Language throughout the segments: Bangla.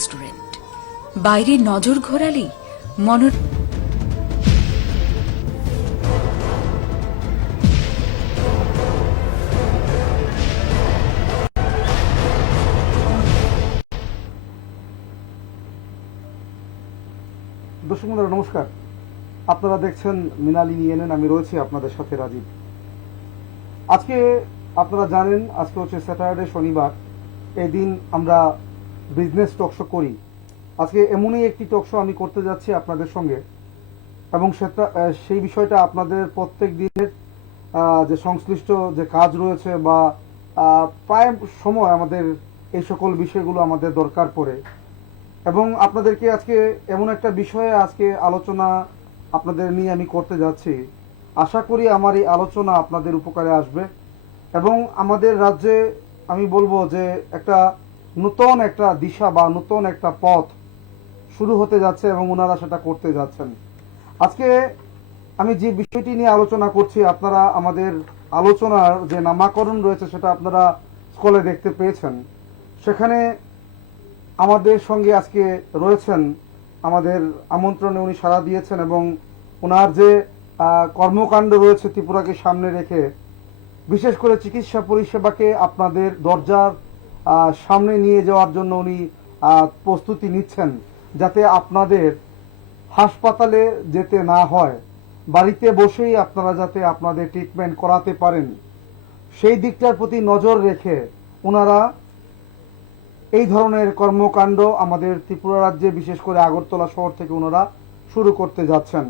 রেস্টুরেন্ট বাইরে নজর ঘোরালেই মনের দর্শক বন্ধুরা নমস্কার। আপনারা দেখছেন মিনালি ইএনএন, আমি রয়েছি আপনাদের সাথে রাজীব। আজকে আপনারা জানেন আজকে হচ্ছে স্যাটারডে, শনিবার। এই দিন আমরা বিজনেস টকশো করি। আজকে এমনই একটি টকশো আমি করতে যাচ্ছি আপনাদের সঙ্গে, এবং সেটা সেই বিষয়টা আপনাদের প্রত্যেক দিনের যে সংশ্লিষ্ট যে কাজ রয়েছে বা প্রায় সময় আমাদের এই সকল বিষয়গুলো আমাদের দরকার পড়ে, এবং আপনাদেরকে আজকে এমন একটা বিষয়ে আজকে আলোচনা আপনাদের নিয়ে আমি করতে যাচ্ছি। আশা করি আমার এই আলোচনা আপনাদের উপকারে আসবে, এবং আমাদের রাজ্যে আমি বলবো যে একটা নতুন একটা দিশা বা নতুন একটা পথ শুরু হতে যাচ্ছে, এবং ওনারা সেটা করতে যাচ্ছেন। আজকে আমি যে বিষয়টি নিয়ে আলোচনা করছি, আপনারা আমাদের আলোচনার যে নামাকরণ রয়েছে সেটা আপনারা স্কুলে দেখতে পেয়েছেন। সেখানে আমাদের সঙ্গে আজকে রয়েছেন, আমাদের আমন্ত্রণে উনি সাড়া দিয়েছেন, এবং ওনার যে কর্মকাণ্ড রয়েছে ত্রিপুরাকে সামনে রেখে, বিশেষ করে চিকিৎসা পরিষেবাকে আপনাদের দরজার সামনে নিয়ে যাওয়ার জন্য উনি প্রস্তুতি নিচ্ছেন, যাতে আপনাদের হাসপাতালে যেতে না হয়, বাড়িতে বসেই আপনারা যাতে আপনাদের ট্রিটমেন্ট করাতে পারেন, সেই দিকটার প্রতি নজর রেখে ওনারা এই ধরনের কর্মকাণ্ড আমাদের ত্রিপুরা রাজ্যে বিশেষ করে আগরতলা শহর থেকে ওনারা শুরু করতে যাচ্ছেন।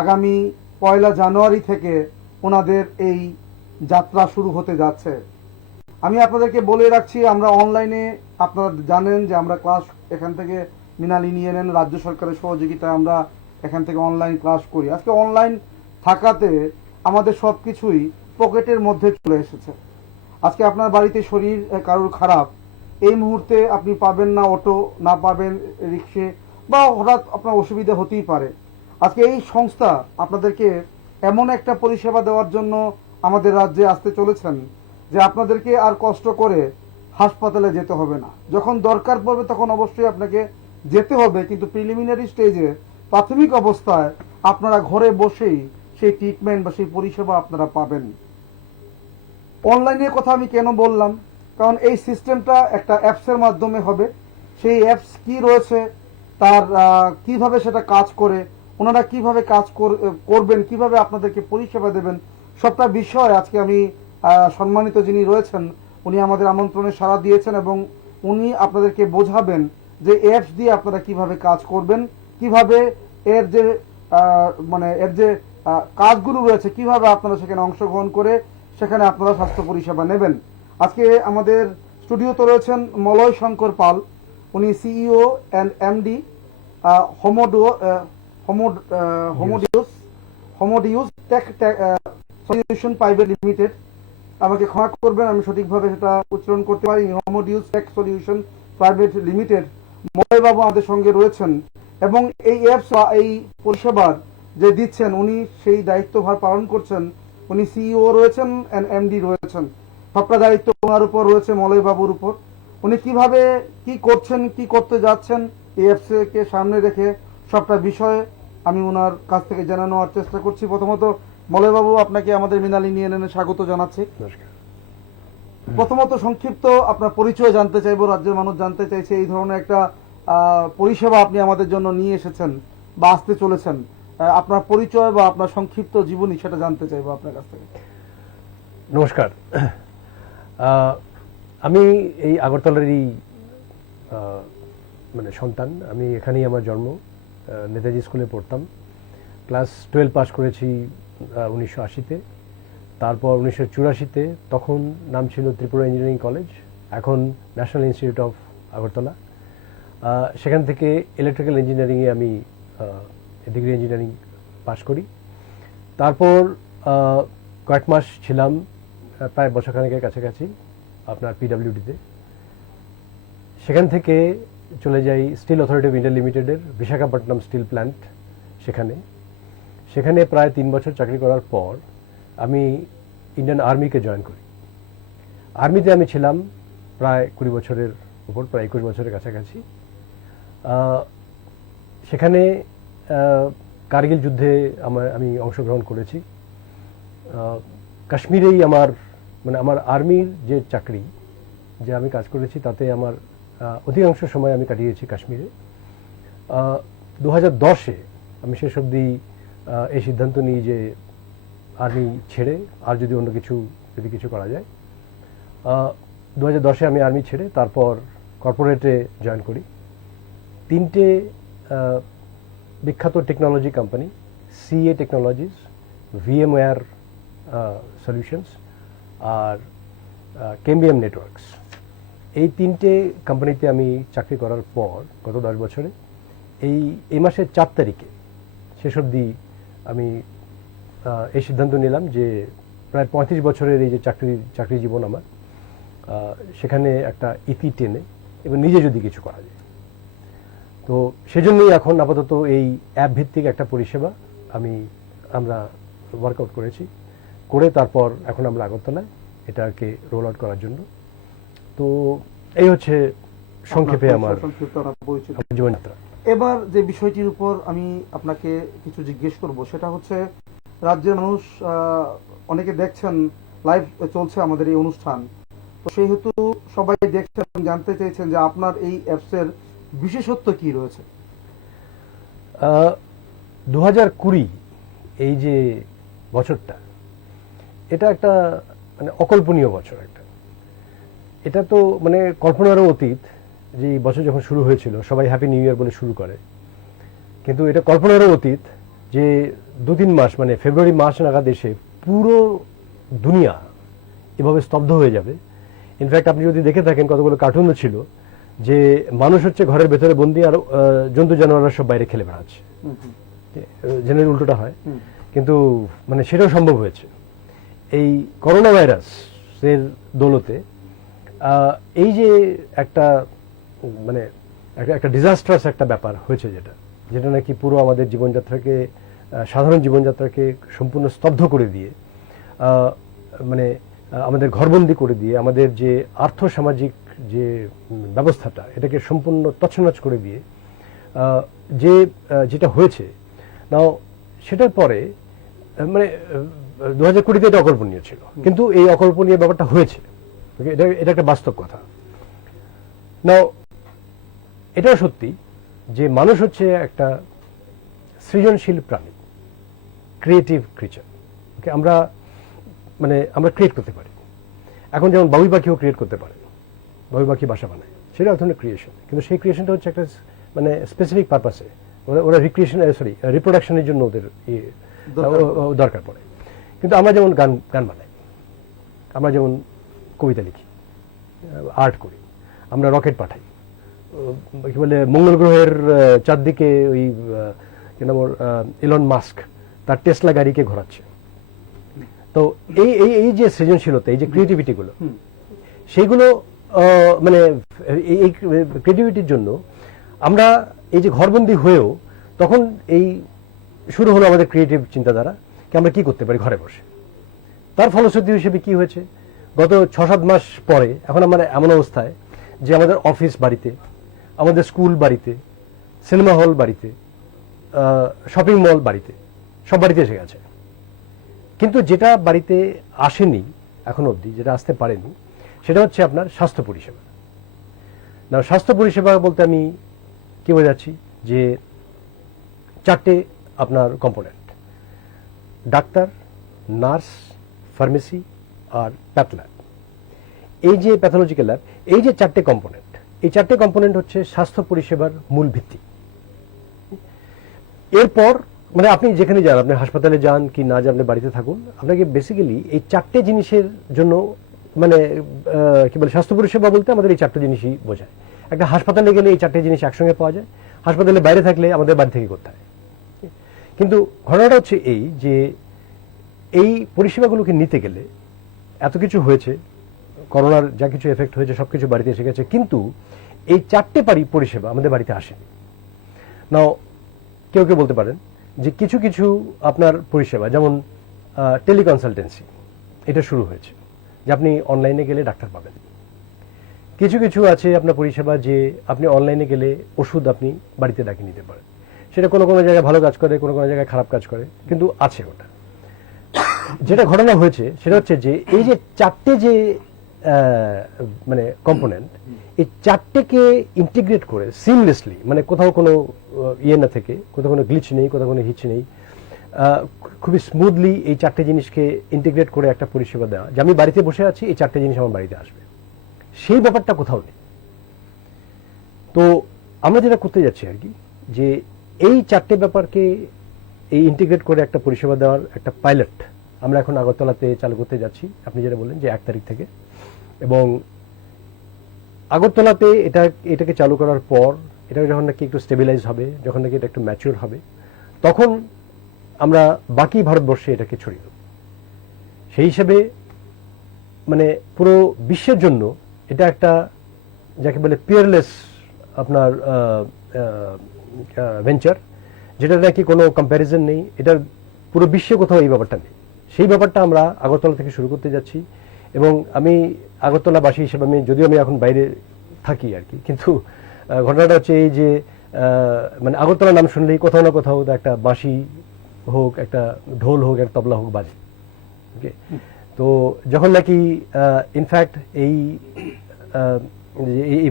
আগামী 1 জানুয়ারি থেকে ওনাদের এই যাত্রা শুরু হতে যাচ্ছে। আমি আপনাদেরকে বলে রাখছি, আমরা অনলাইনে, আপনারা জানেন যে আমরা ক্লাস এখান থেকে মিনালি নিয়ে নেন, রাজ্য সরকারের সহযোগিতায় আমরা এখান থেকে অনলাইন ক্লাস করি। আজকে অনলাইন থাকাতে আমাদের সব কিছুই পকেটের মধ্যে চলে এসেছে। আজকে আপনার বাড়িতে শরীর কারোর খারাপ, এই মুহূর্তে আপনি পাবেন না অটো, না পাবেন রিক্সে, বা হঠাৎ আপনার অসুবিধা হতেই পারে। আজকে এই সংস্থা আপনাদেরকে এমন একটা পরিষেবা দেওয়ার জন্য আমাদের রাজ্যে আসতে চলেছেন যে আপনাদেরকে আর কষ্ট করে হাসপাতালে যেতে হবে না। যখন দরকার পড়বে তখন অবশ্যই আপনাকে যেতে হবে, কিন্তু প্রিলিমিনারি স্টেজে, প্রাথমিক অবস্থায় আপনারা ঘরে বসেই সেই ট্রিটমেন্ট বা সেই পরিষেবা আপনারা পাবেন। অনলাইনের কথা আমি কেন বললাম, কারণ এই সিস্টেমটা একটা অ্যাপসের মাধ্যমে হবে। সেই অ্যাপস কি রয়েছে, তার কিভাবে সেটা কাজ করে, ওনারা কিভাবে কাজ করবেন, কিভাবে আপনাদেরকে পরিষেবা দেবেন, সবটা বিষয় আজকে আমি সম্মানিত যিনি রয়েছেন উনি আমাদের আমন্ত্রণে সাড়া দিয়েছেন, এবং উনি আপনাদেরকে বোঝাবেন যে অ্যাপস দিয়ে আপনারা কিভাবে কাজ করবেন, কিভাবে এর যে এর যে কাজগুলো রয়েছে, কিভাবে আপনারা সেখানে অংশগ্রহণ করে সেখানে আপনারা স্বাস্থ্য পরিষেবা নেবেন। আজকে আমাদের স্টুডিওতে রয়েছেন মলয় শঙ্কর পাল, উনি CEO and MD Homodeus tech solution private limited. আমাকে ক্ষমা করবেন, আমি সঠিকভাবে সেটা উচ্চারণ করতে পারি, Homodeus tech solution private limited. Malay বাবু আমাদের সঙ্গে রয়েছেন, এবং এই অ্যাপস এই পরিষেবার যে দিচ্ছেন উনি সেই দায়িত্বভার পালন করছেন। উনি সিইও রয়েছেন এন্ড এমডি রয়েছেন, সবটা দায়িত্ব ওনার উপর রয়েছে, মলয় বাবুর উপর। উনি কিভাবে কি করছেন, কি করতে যাচ্ছেন এই অ্যাপসকে সামনে রেখে, সবটা বিষয়ে আমি ওনার কাছ থেকে জেনে নেওয়ার চেষ্টা করছি। প্রথমত মলয় বাবু, আপনাকে আমাদের মিনালি নিয়ে নেনে স্বাগত জানাচ্ছি। প্রথমত সংক্ষিপ্ত আপনার পরিচয় জানতে চাইবো, রাজ্যের মানুষ জানতে চাইছে এই ধরনের একটা পরিষেবা আপনি আমাদের জন্য নিয়ে এসেছেন বা আসতে চলেছেন। আপনার পরিচয় বা আপনার সংক্ষিপ্ত জীবনী সেটা জানতে চাইবো আপনার কাছ থেকে। নমস্কার। আমি এই আগরতলারই সন্তান। আমি এখানেই আমার জন্ম, নেতাজি স্কুলে পড়তাম। ক্লাস 12 পাস করেছি 1980-তে। তারপর 1984-তে, তখন নাম ছিল ত্রিপুরা ইঞ্জিনিয়ারিং কলেজ, এখন ন্যাশনাল ইনস্টিটিউট অফ আগরতলা। সেখান থেকে ইলেকট্রিক্যাল ইঞ্জিনিয়ারিংয়ে আমি ডিগ্রি ইঞ্জিনিয়ারিং পাশ করি। তারপর কয়েক মাস ছিলাম, প্রায় বছরখানেকের কাছাকাছি, আপনার পিডব্লিউডিতে। সেখান থেকে চলে যাই স্টিল অথরিটি অফ ইন্ডিয়া লিমিটেডের বিশাখাপট্টনম স্টিল প্ল্যান্ট। সেখানে প্রায় 3 বছর চাকরি করার পর আমি ইন্ডিয়ান আর্মিকে জয়েন করি। আর্মিতে আমি ছিলাম প্রায় 20 বছরের উপর, প্রায় 21 বছরের কাছাকাছি। সেখানে কার্গিল যুদ্ধে আমি অংশগ্রহণ করেছি। কাশ্মীরেই আমার আর্মির যে চাকরি, যে আমি কাজ করেছি, তাতে আমার অধিকাংশ সময় আমি কাটিয়েছি কাশ্মীরে। 2010-এ আমি শেষ অবধি এই সিদ্ধান্ত নিই যে আর্মি ছেড়ে আর যদি অন্য কিছু করা যায়। 2010-এ আমি আর্মি ছেড়ে তারপর কর্পোরেটে জয়েন করি। 3টে বিখ্যাত technology company, CA technologies, VMware solutions আর কেম্বিয়াম নেটওয়ার্কস, এই 3টে কোম্পানিতে আমি চাকরি করার পর গত 10 বছরে এই মাসের 4 তারিখে শেষ অবধি আমি এই সিদ্ধান্ত নিলাম যে প্রায় 35 বছরের এই যে চাকরি জীবন আমার, সেখানে একটা ইতি টেনে এবং নিজে যদি কিছু করা যায়। তো সেজন্যই এখন আপাতত এই অ্যাপ ভিত্তিক একটা পরিষেবা আমরা ওয়ার্কআউট করেছি, করে তারপর এখন আমরা আগরতলায় এটাকে রোল আউট করার জন্য। তো এই হচ্ছে সংক্ষেপে আমার জীবনযাত্রা। এবার যে বিষয়টির উপর আমি আপনাকে কিছু জিজ্ঞেস করব সেটা হচ্ছে, রাজ্যের মানুষ অনেকে দেখছেন, লাইভ চলছে আমাদের এই অনুষ্ঠান, তো সেহেতু সবাই দেখছেন, জানতে চাইছেন যে আপনার এই অ্যাপসের বিশেষত্ব কি রয়েছে। 2020 এই যে বছরটা, এটা একটা অকল্পনীয় বছর। এটা তো কল্পনারও অতীত যে এই বছর যখন শুরু হয়েছিল সবাই হ্যাপি নিউ ইয়ার বলে শুরু করে, কিন্তু এটা কল্পনারও অতীত যে 2-3 মাস ফেব্রুয়ারি মাস নাগাদ এসে পুরো দুনিয়া এভাবে স্তব্ধ হয়ে যাবে। ইনফ্যাক্ট আপনি যদি দেখে থাকেন, কতগুলো কার্টুনও ছিল যে মানুষ হচ্ছে ঘরের ভেতরে বন্দি আর জন্তু জানোয়াররা সব বাইরে খেলে বেড়াচ্ছে, জেনারেলি উল্টোটা হয়, কিন্তু সেটাও সম্ভব হয়েছে এই করোনা ভাইরাসের দৌলতে। এই যে একটা একটা ডিজাস্ট্রাস একটা ব্যাপার হয়েছে, যেটা নাকি পুরো আমাদের জীবনযাত্রাকে, সাধারণ জীবনযাত্রাকে সম্পূর্ণ স্তব্ধ করে দিয়ে, আমাদের ঘরবন্দি করে দিয়ে, আমাদের যে আর্থসামাজিক যে ব্যবস্থাটা, এটাকে সম্পূর্ণ তছনছ করে দিয়ে যেটা হয়েছে, নাও সেটার পরে 2020-তে এটা অকল্পনীয় ছিল, কিন্তু এই অকল্পনীয় ব্যাপারটা হয়েছে, এটা একটা বাস্তব কথা। নাও এটাও সত্যি যে মানুষ হচ্ছে একটা সৃজনশীল প্রাণী, ক্রিয়েটিভ ক্রিচার। আমরা ক্রিয়েট করতে পারি। এখন যেমন বাবুই পাখিও ক্রিয়েট করতে পারে, বাবুই পাখি বাসা বানায়, সেটা এক ধরনের ক্রিয়েশন, কিন্তু সেই ক্রিয়েশনটা হচ্ছে একটা স্পেসিফিক পারপাসে, ওরা রিপ্রোডাকশনের জন্য ওদের দরকার পড়ে। কিন্তু আমরা যেমন গান বানাই, আমরা যেমন কবিতা লিখি, আর্ট করি, আমরা রকেট পাঠাই, কি বলে মঙ্গল গ্রহের চারদিকে ওই ইলন মাস্ক তার টেসলা গাড়িকে ঘোরাচ্ছে। তো এই যে সৃজনশীলতা, এই যে ক্রিয়েটিভিটি গুলো, সেইগুলো এই ক্রিয়েটিভিটির জন্য আমরা এই যে ঘরবন্দি হয়েও তখন এই শুরু হলো আমাদের ক্রিয়েটিভ চিন্তাধারা, আমরা কি করতে পারি ঘরে বসে। তার ফলশ্রুতি হিসেবে কি হয়েছে, গত 6-7 মাস পরে এখন আমরা এমন অবস্থায় যে আমাদের অফিস বাড়িতে, আমাদের স্কুল বাড়িতে, সিনেমা হল বাড়িতে, শপিং মল বাড়িতে, সব বাড়িতে এসে গেছে। কিন্তু যেটা বাড়িতে আসেনি এখন অবধি, যেটা আসতে পারেনি, সেটা হচ্ছে আপনার স্বাস্থ্য পরিষেবা। না, স্বাস্থ্য পরিষেবা বলতে আমি কি বোঝাচ্ছি, যে 4টে আপনার কম্পোনেন্ট: ডাক্তার, নার্স, ফার্মেসি আর প্যাথ ল্যাব। এই যে প্যাথোলজিক্যাল ল্যাব, এই যে 4টে কম্পোনেন্ট, এই 4টে কম্পোনেন্ট হচ্ছে স্বাস্থ্য পরিষেবার মূল ভিত্তি। এরপর আপনি যেখানে যান, আপনি হাসপাতালে যান কি না যান, আপনি বাড়িতে থাকুন, আপনাকে বেসিক্যালি এই 4টে জিনিসের জন্য কি বলে স্বাস্থ্য পরিষেবা বলতে আমাদের এই 4টে জিনিসই বোঝায়। একটা হাসপাতালে গেলে এই 4টে জিনিস একসঙ্গে পাওয়া যায়, হাসপাতালে বাইরে থাকলে আমাদের বাড়ি থেকে করতে হয়। কিন্তু ঘটনাটা হচ্ছে এই যে এই পরিষেবাগুলোকে নিতে গেলে এত কিছু হয়েছে, করোনার যা কিছু এফেক্ট হয়েছে সবকিছু বাড়িতে এসে গেছে, কিন্তু এই 4টে পরিষেবা আমাদের বাড়িতে আসেনি। নাও কেউ কেউ বলতে পারেন যে কিছু কিছু আপনার পরিষেবা, যেমন টেলিকনসালটেন্সি, এটা শুরু হয়েছে যে আপনি অনলাইনে গেলে ডাক্তার পাবেন, কিছু কিছু আছে আপনার পরিষেবা যে আপনি অনলাইনে গেলে ওষুধ আপনি বাড়িতে ডাকি নিতে পারেন। সেটা কোনো কোনো জায়গায় ভালো কাজ করে, কোনো কোনো জায়গায় খারাপ কাজ করে, কিন্তু আছে ওটা। যেটা ঘটনা হয়েছে সেটা হচ্ছে যে এই যে চারটে যে মানে কম্পোনেন্ট, এই চারটেকে ইন্টিগ্রেট করে সিমলেসলি, মানে কোথাও কোনো ইয়ে না থেকে, কোথাও কোনো গ্লিচ নেই, কোথাও কোনো হিচ নেই, খুবই স্মুথলি এই চারটে জিনিসকে ইন্টিগ্রেট করে একটা পরিষেবা দেওয়া, যে আমি বাড়িতে বসে আছি, এই চারটে জিনিস আমার বাড়িতে আসবে, সেই ব্যাপারটা কোথাও নেই। তো আমরা যেটা করতে যাচ্ছি আর কি, যে এই চারটে ব্যাপারকে এই ইন্টিগ্রেট করে একটা পরিষেবা দেওয়ার একটা পাইলট আমরা এখন আগরতলাতে চালু করতে যাচ্ছি। আপনি যেটা বললেন যে 1 তারিখ থেকে, এবং আগরতলাতে এটাকে চালু করার পর, এটা যখন নাকি একটু স্টেবিলাইজ হবে, যখন নাকি এটা একটু ম্যাচিওর হবে, তখন আমরা বাকি ভারতবর্ষে এটাকে ছড়িয়ে দেব। সেই হিসেবে মানে পুরো বিশ্বের জন্য এটা একটা, যাকে বলে পিয়ারলেস আপনার ভেঞ্চার, যেটা নাকি কোনো কম্প্যারিজন নেই, এটার পুরো বিশ্বে কোথাও এই ব্যাপারটা নেই। সেই ব্যাপারটা আমরা আগরতলা থেকে শুরু করতে যাচ্ছি। এবং আমি আগরতলাবাসী হিসেবে, যদিও আমি এখন বাইরে থাকি আর কি, কিন্তু ঘটনাটা হচ্ছে এই যে মানে আগরতলা নাম শুনলেই কোথাও না কোথাও একটা বাঁশি হোক, একটা ঢোল হোক, একটা তবলা হোক বাজে। ওকে, তো যখন নাকি ইনফ্যাক্ট এই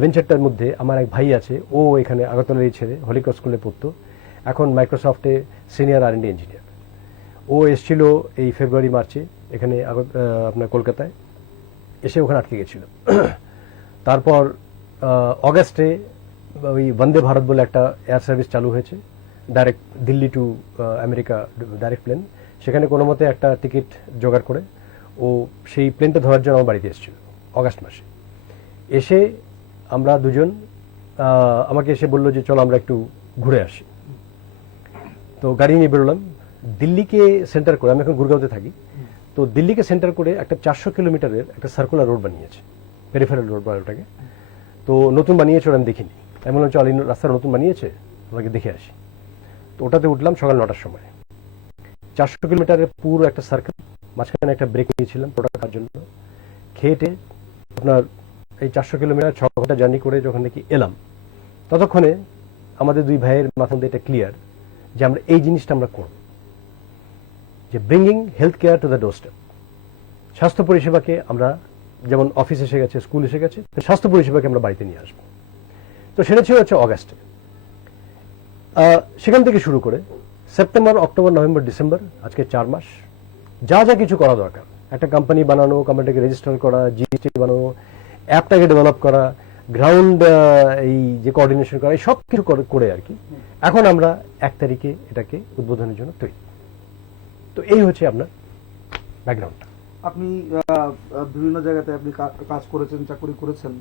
ভেঞ্চারটার মধ্যে আমার এক ভাই আছে, ও এখানে আগরতলারই ছেড়ে হলিক্রস স্কুলে পড়তো, এখন মাইক্রোসফটে সিনিয়র R&D ইঞ্জিনিয়ার। ও এসেছিল এই ফেব্রুয়ারি মার্চে এখানে আপনার কলকাতায়, এসে ওখানে আটকে গেছিল। তারপর অগাস্টে ওই বন্দে ভারত বলে একটা এয়ার সার্ভিস চালু হয়েছে, direct Delhi to America direct plane. সেখানে কোনো মতে একটা টিকিট জোগাড় করে ও সেই প্লেনটা ধরার জন্য আমার বাড়িতে এসেছিল অগাস্ট মাসে। এসে আমরা দুজন, আমাকে এসে বললো যে চলো আমরা একটু ঘুরে আসি। তো গাড়ি নিয়ে বেরোলাম দিল্লিকে সেন্টার করে। আমি এখন গুরগাঁওতে থাকি, তো দিল্লিকে সেন্টার করে একটা 400 কিলোমিটারের একটা সার্কুলার রোড বানিয়েছে, পেরিফেরাল রোড বলে ওটাকে। তো নতুন বানিয়েছে, ওটা আমি দেখিনি। আমি বললাম চল, রাস্তা নতুন বানিয়েছে, ওটাকে দেখে আসি। তো ওটাতে উঠলাম সকাল 9টার সময়। 400 কিলোমিটারের পুরো একটা সার্কেল, মাঝখানে একটা ব্রেক নিয়েছিলাম ওটা খাওয়ার জন্য। খেয়েটে আপনার এই 400 কিলোমিটার 6 ঘন্টা জার্নি করে যখন নাকি এলাম, ততক্ষণে আমাদের দুই ভাইয়ের মাথার মধ্যে এটা ক্লিয়ার যে আমরা এই জিনিসটা আমরা করব, যে bringing health care to the doorstep. স্বাস্থ্য পরিষেবাকে আমরা, যেমন অফিস এসে গেছে, স্কুল এসে গেছে, স্বাস্থ্য পরিষেবাকে আমরা বাড়িতে নিয়ে আসবো। তো সেটা ছিল হচ্ছে অগাস্টে। সেখান থেকে শুরু করে সেপ্টেম্বর, অক্টোবর, নভেম্বর, ডিসেম্বর, আজকে 4 মাস যা যা কিছু করা দরকার, একটা কোম্পানি বানানো, কোম্পানিটাকে রেজিস্টার করা, জিএসটি বানানো, অ্যাপটাকে ডেভেলপ করা, গ্রাউন্ড এই যে কোঅর্ডিনেশন করা, এই সব কিছু করে আর কি এখন আমরা 1 তারিখে এটাকে উদ্বোধনের জন্য তৈরি। তো এই হচ্ছে আপনার ব্যাকগ্রাউন্ডটা। আপনি বিভিন্ন জায়গাতে আপনি কাজ করেছেন, চাকরি করেছেন,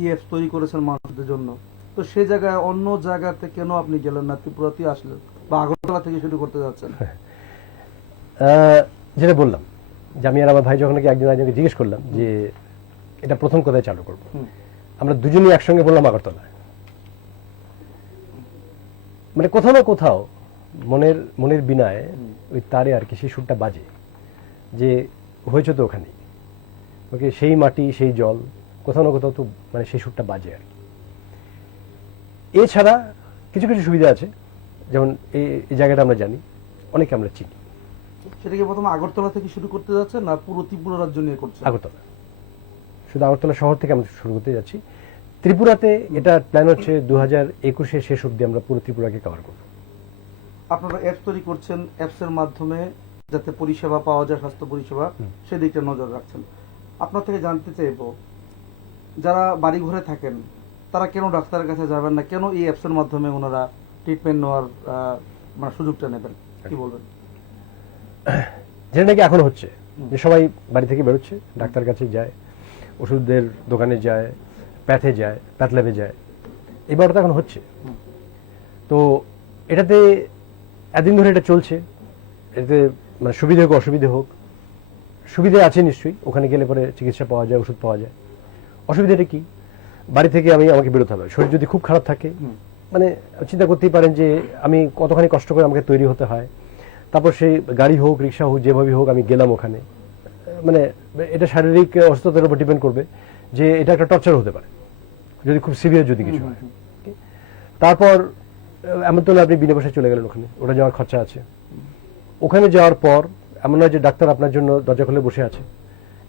ইএফ তৈরি করেছেন মানুষদের জন্য। তো সেই জায়গায় অন্য জায়গাতে কেন আপনি গেলেন না, ত্রিপুরাতেই আসলেন, বা আগরতলা থেকে শুরু করতে যাচ্ছেন? যেটা বললাম যে আমি আর আমার ভাই যখন নাকি একজন একজনকে জিজ্ঞেস করলাম যে এটা প্রথম কোথায় চালু করবো, আমরা দুজনেই একসঙ্গে বললাম আগরতলায়। মানে কোথাও না কোথাও মনের বিনায় ওই তারে আর কি সেই সুরটা বাজে, যে হয়েছে তো ওখানে, ওকে সেই মাটি সেই জল, কোথাও না কোথাও তো মানে সেই সুরটা বাজে আর কি। এছাড়া কিছু কিছু সুবিধা আছে, যেমন এই জায়গাটা আমরা জানি, অনেকে আমরা চিনি। সেটাকে প্রথমে আগরতলা থেকে শুরু করতে যাচ্ছেন না পুরো ত্রিপুরা রাজ্য নিয়ে করছেন? আগরতলা, শুধু আগরতলা শহর থেকে আমরা শুরু করতে যাচ্ছি। ত্রিপুরাতে এটা প্ল্যান হচ্ছে 2021 শেষ অব্দি আমরা পুরো ত্রিপুরাকে কভার করব। আপনারা অ্যাপস তৈরি করছেন, অ্যাপস এর মাধ্যমে যাতে পরিষেবা পাওয়া যায়, স্বাস্থ্য পরিষেবা, সেদিকটা নজর রাখছেন। আপনার থেকে জানতে চাইব, যারা বাড়ি ঘরে থাকেন তারা কেন ডাক্তারের কাছে যাবেন না, কেন এই অ্যাপস এর মাধ্যমে ওনারা ট্রিটমেন্ট নেওয়ার মানে সুযোগটা নেবেন, কি বলবেন? যেটা নাকি এখন হচ্ছে যে সবাই বাড়ি থেকে বেরোচ্ছে, ডাক্তার কাছে যায়, ওষুধের দোকানে যায়, প্যাথে যায়, প্যাথ ল্যাবে যায়, এই ব্যাপারটা এখন হচ্ছে। তো এটাতে এতদিন ধরে এটা চলছে, এতে মানে সুবিধে হোক অসুবিধে হোক, সুবিধে আছে নিশ্চয়ই, ওখানে গেলে পরে চিকিৎসা পাওয়া যায়, ওষুধ পাওয়া যায়। অসুবিধাটা কি, বাড়ি থেকে আমাকে বেরোতে হবে, শরীর যদি খুব খারাপ থাকে, মানে চিন্তা করতেই পারেন যে আমি কতখানি কষ্ট করে আমাকে তৈরি হতে হয়, তারপর সেই গাড়ি হোক, রিক্সা হোক, যেভাবে হোক আমি গেলাম ওখানে, মানে এটা শারীরিক অসুস্থতার উপর ডিপেন্ড করবে যে এটা একটা টর্চার হতে পারে যদি খুব সিভিয়ার যদি কিছু হয়। তারপর এমন তো আপনি বিনা পয়সায় চলে গেলেন ওখানে, ওটা যাওয়ার খরচা আছে। ওখানে যাওয়ার পর এমন নয় যে ডাক্তার আপনার জন্য দরজা খুলে বসে আছে,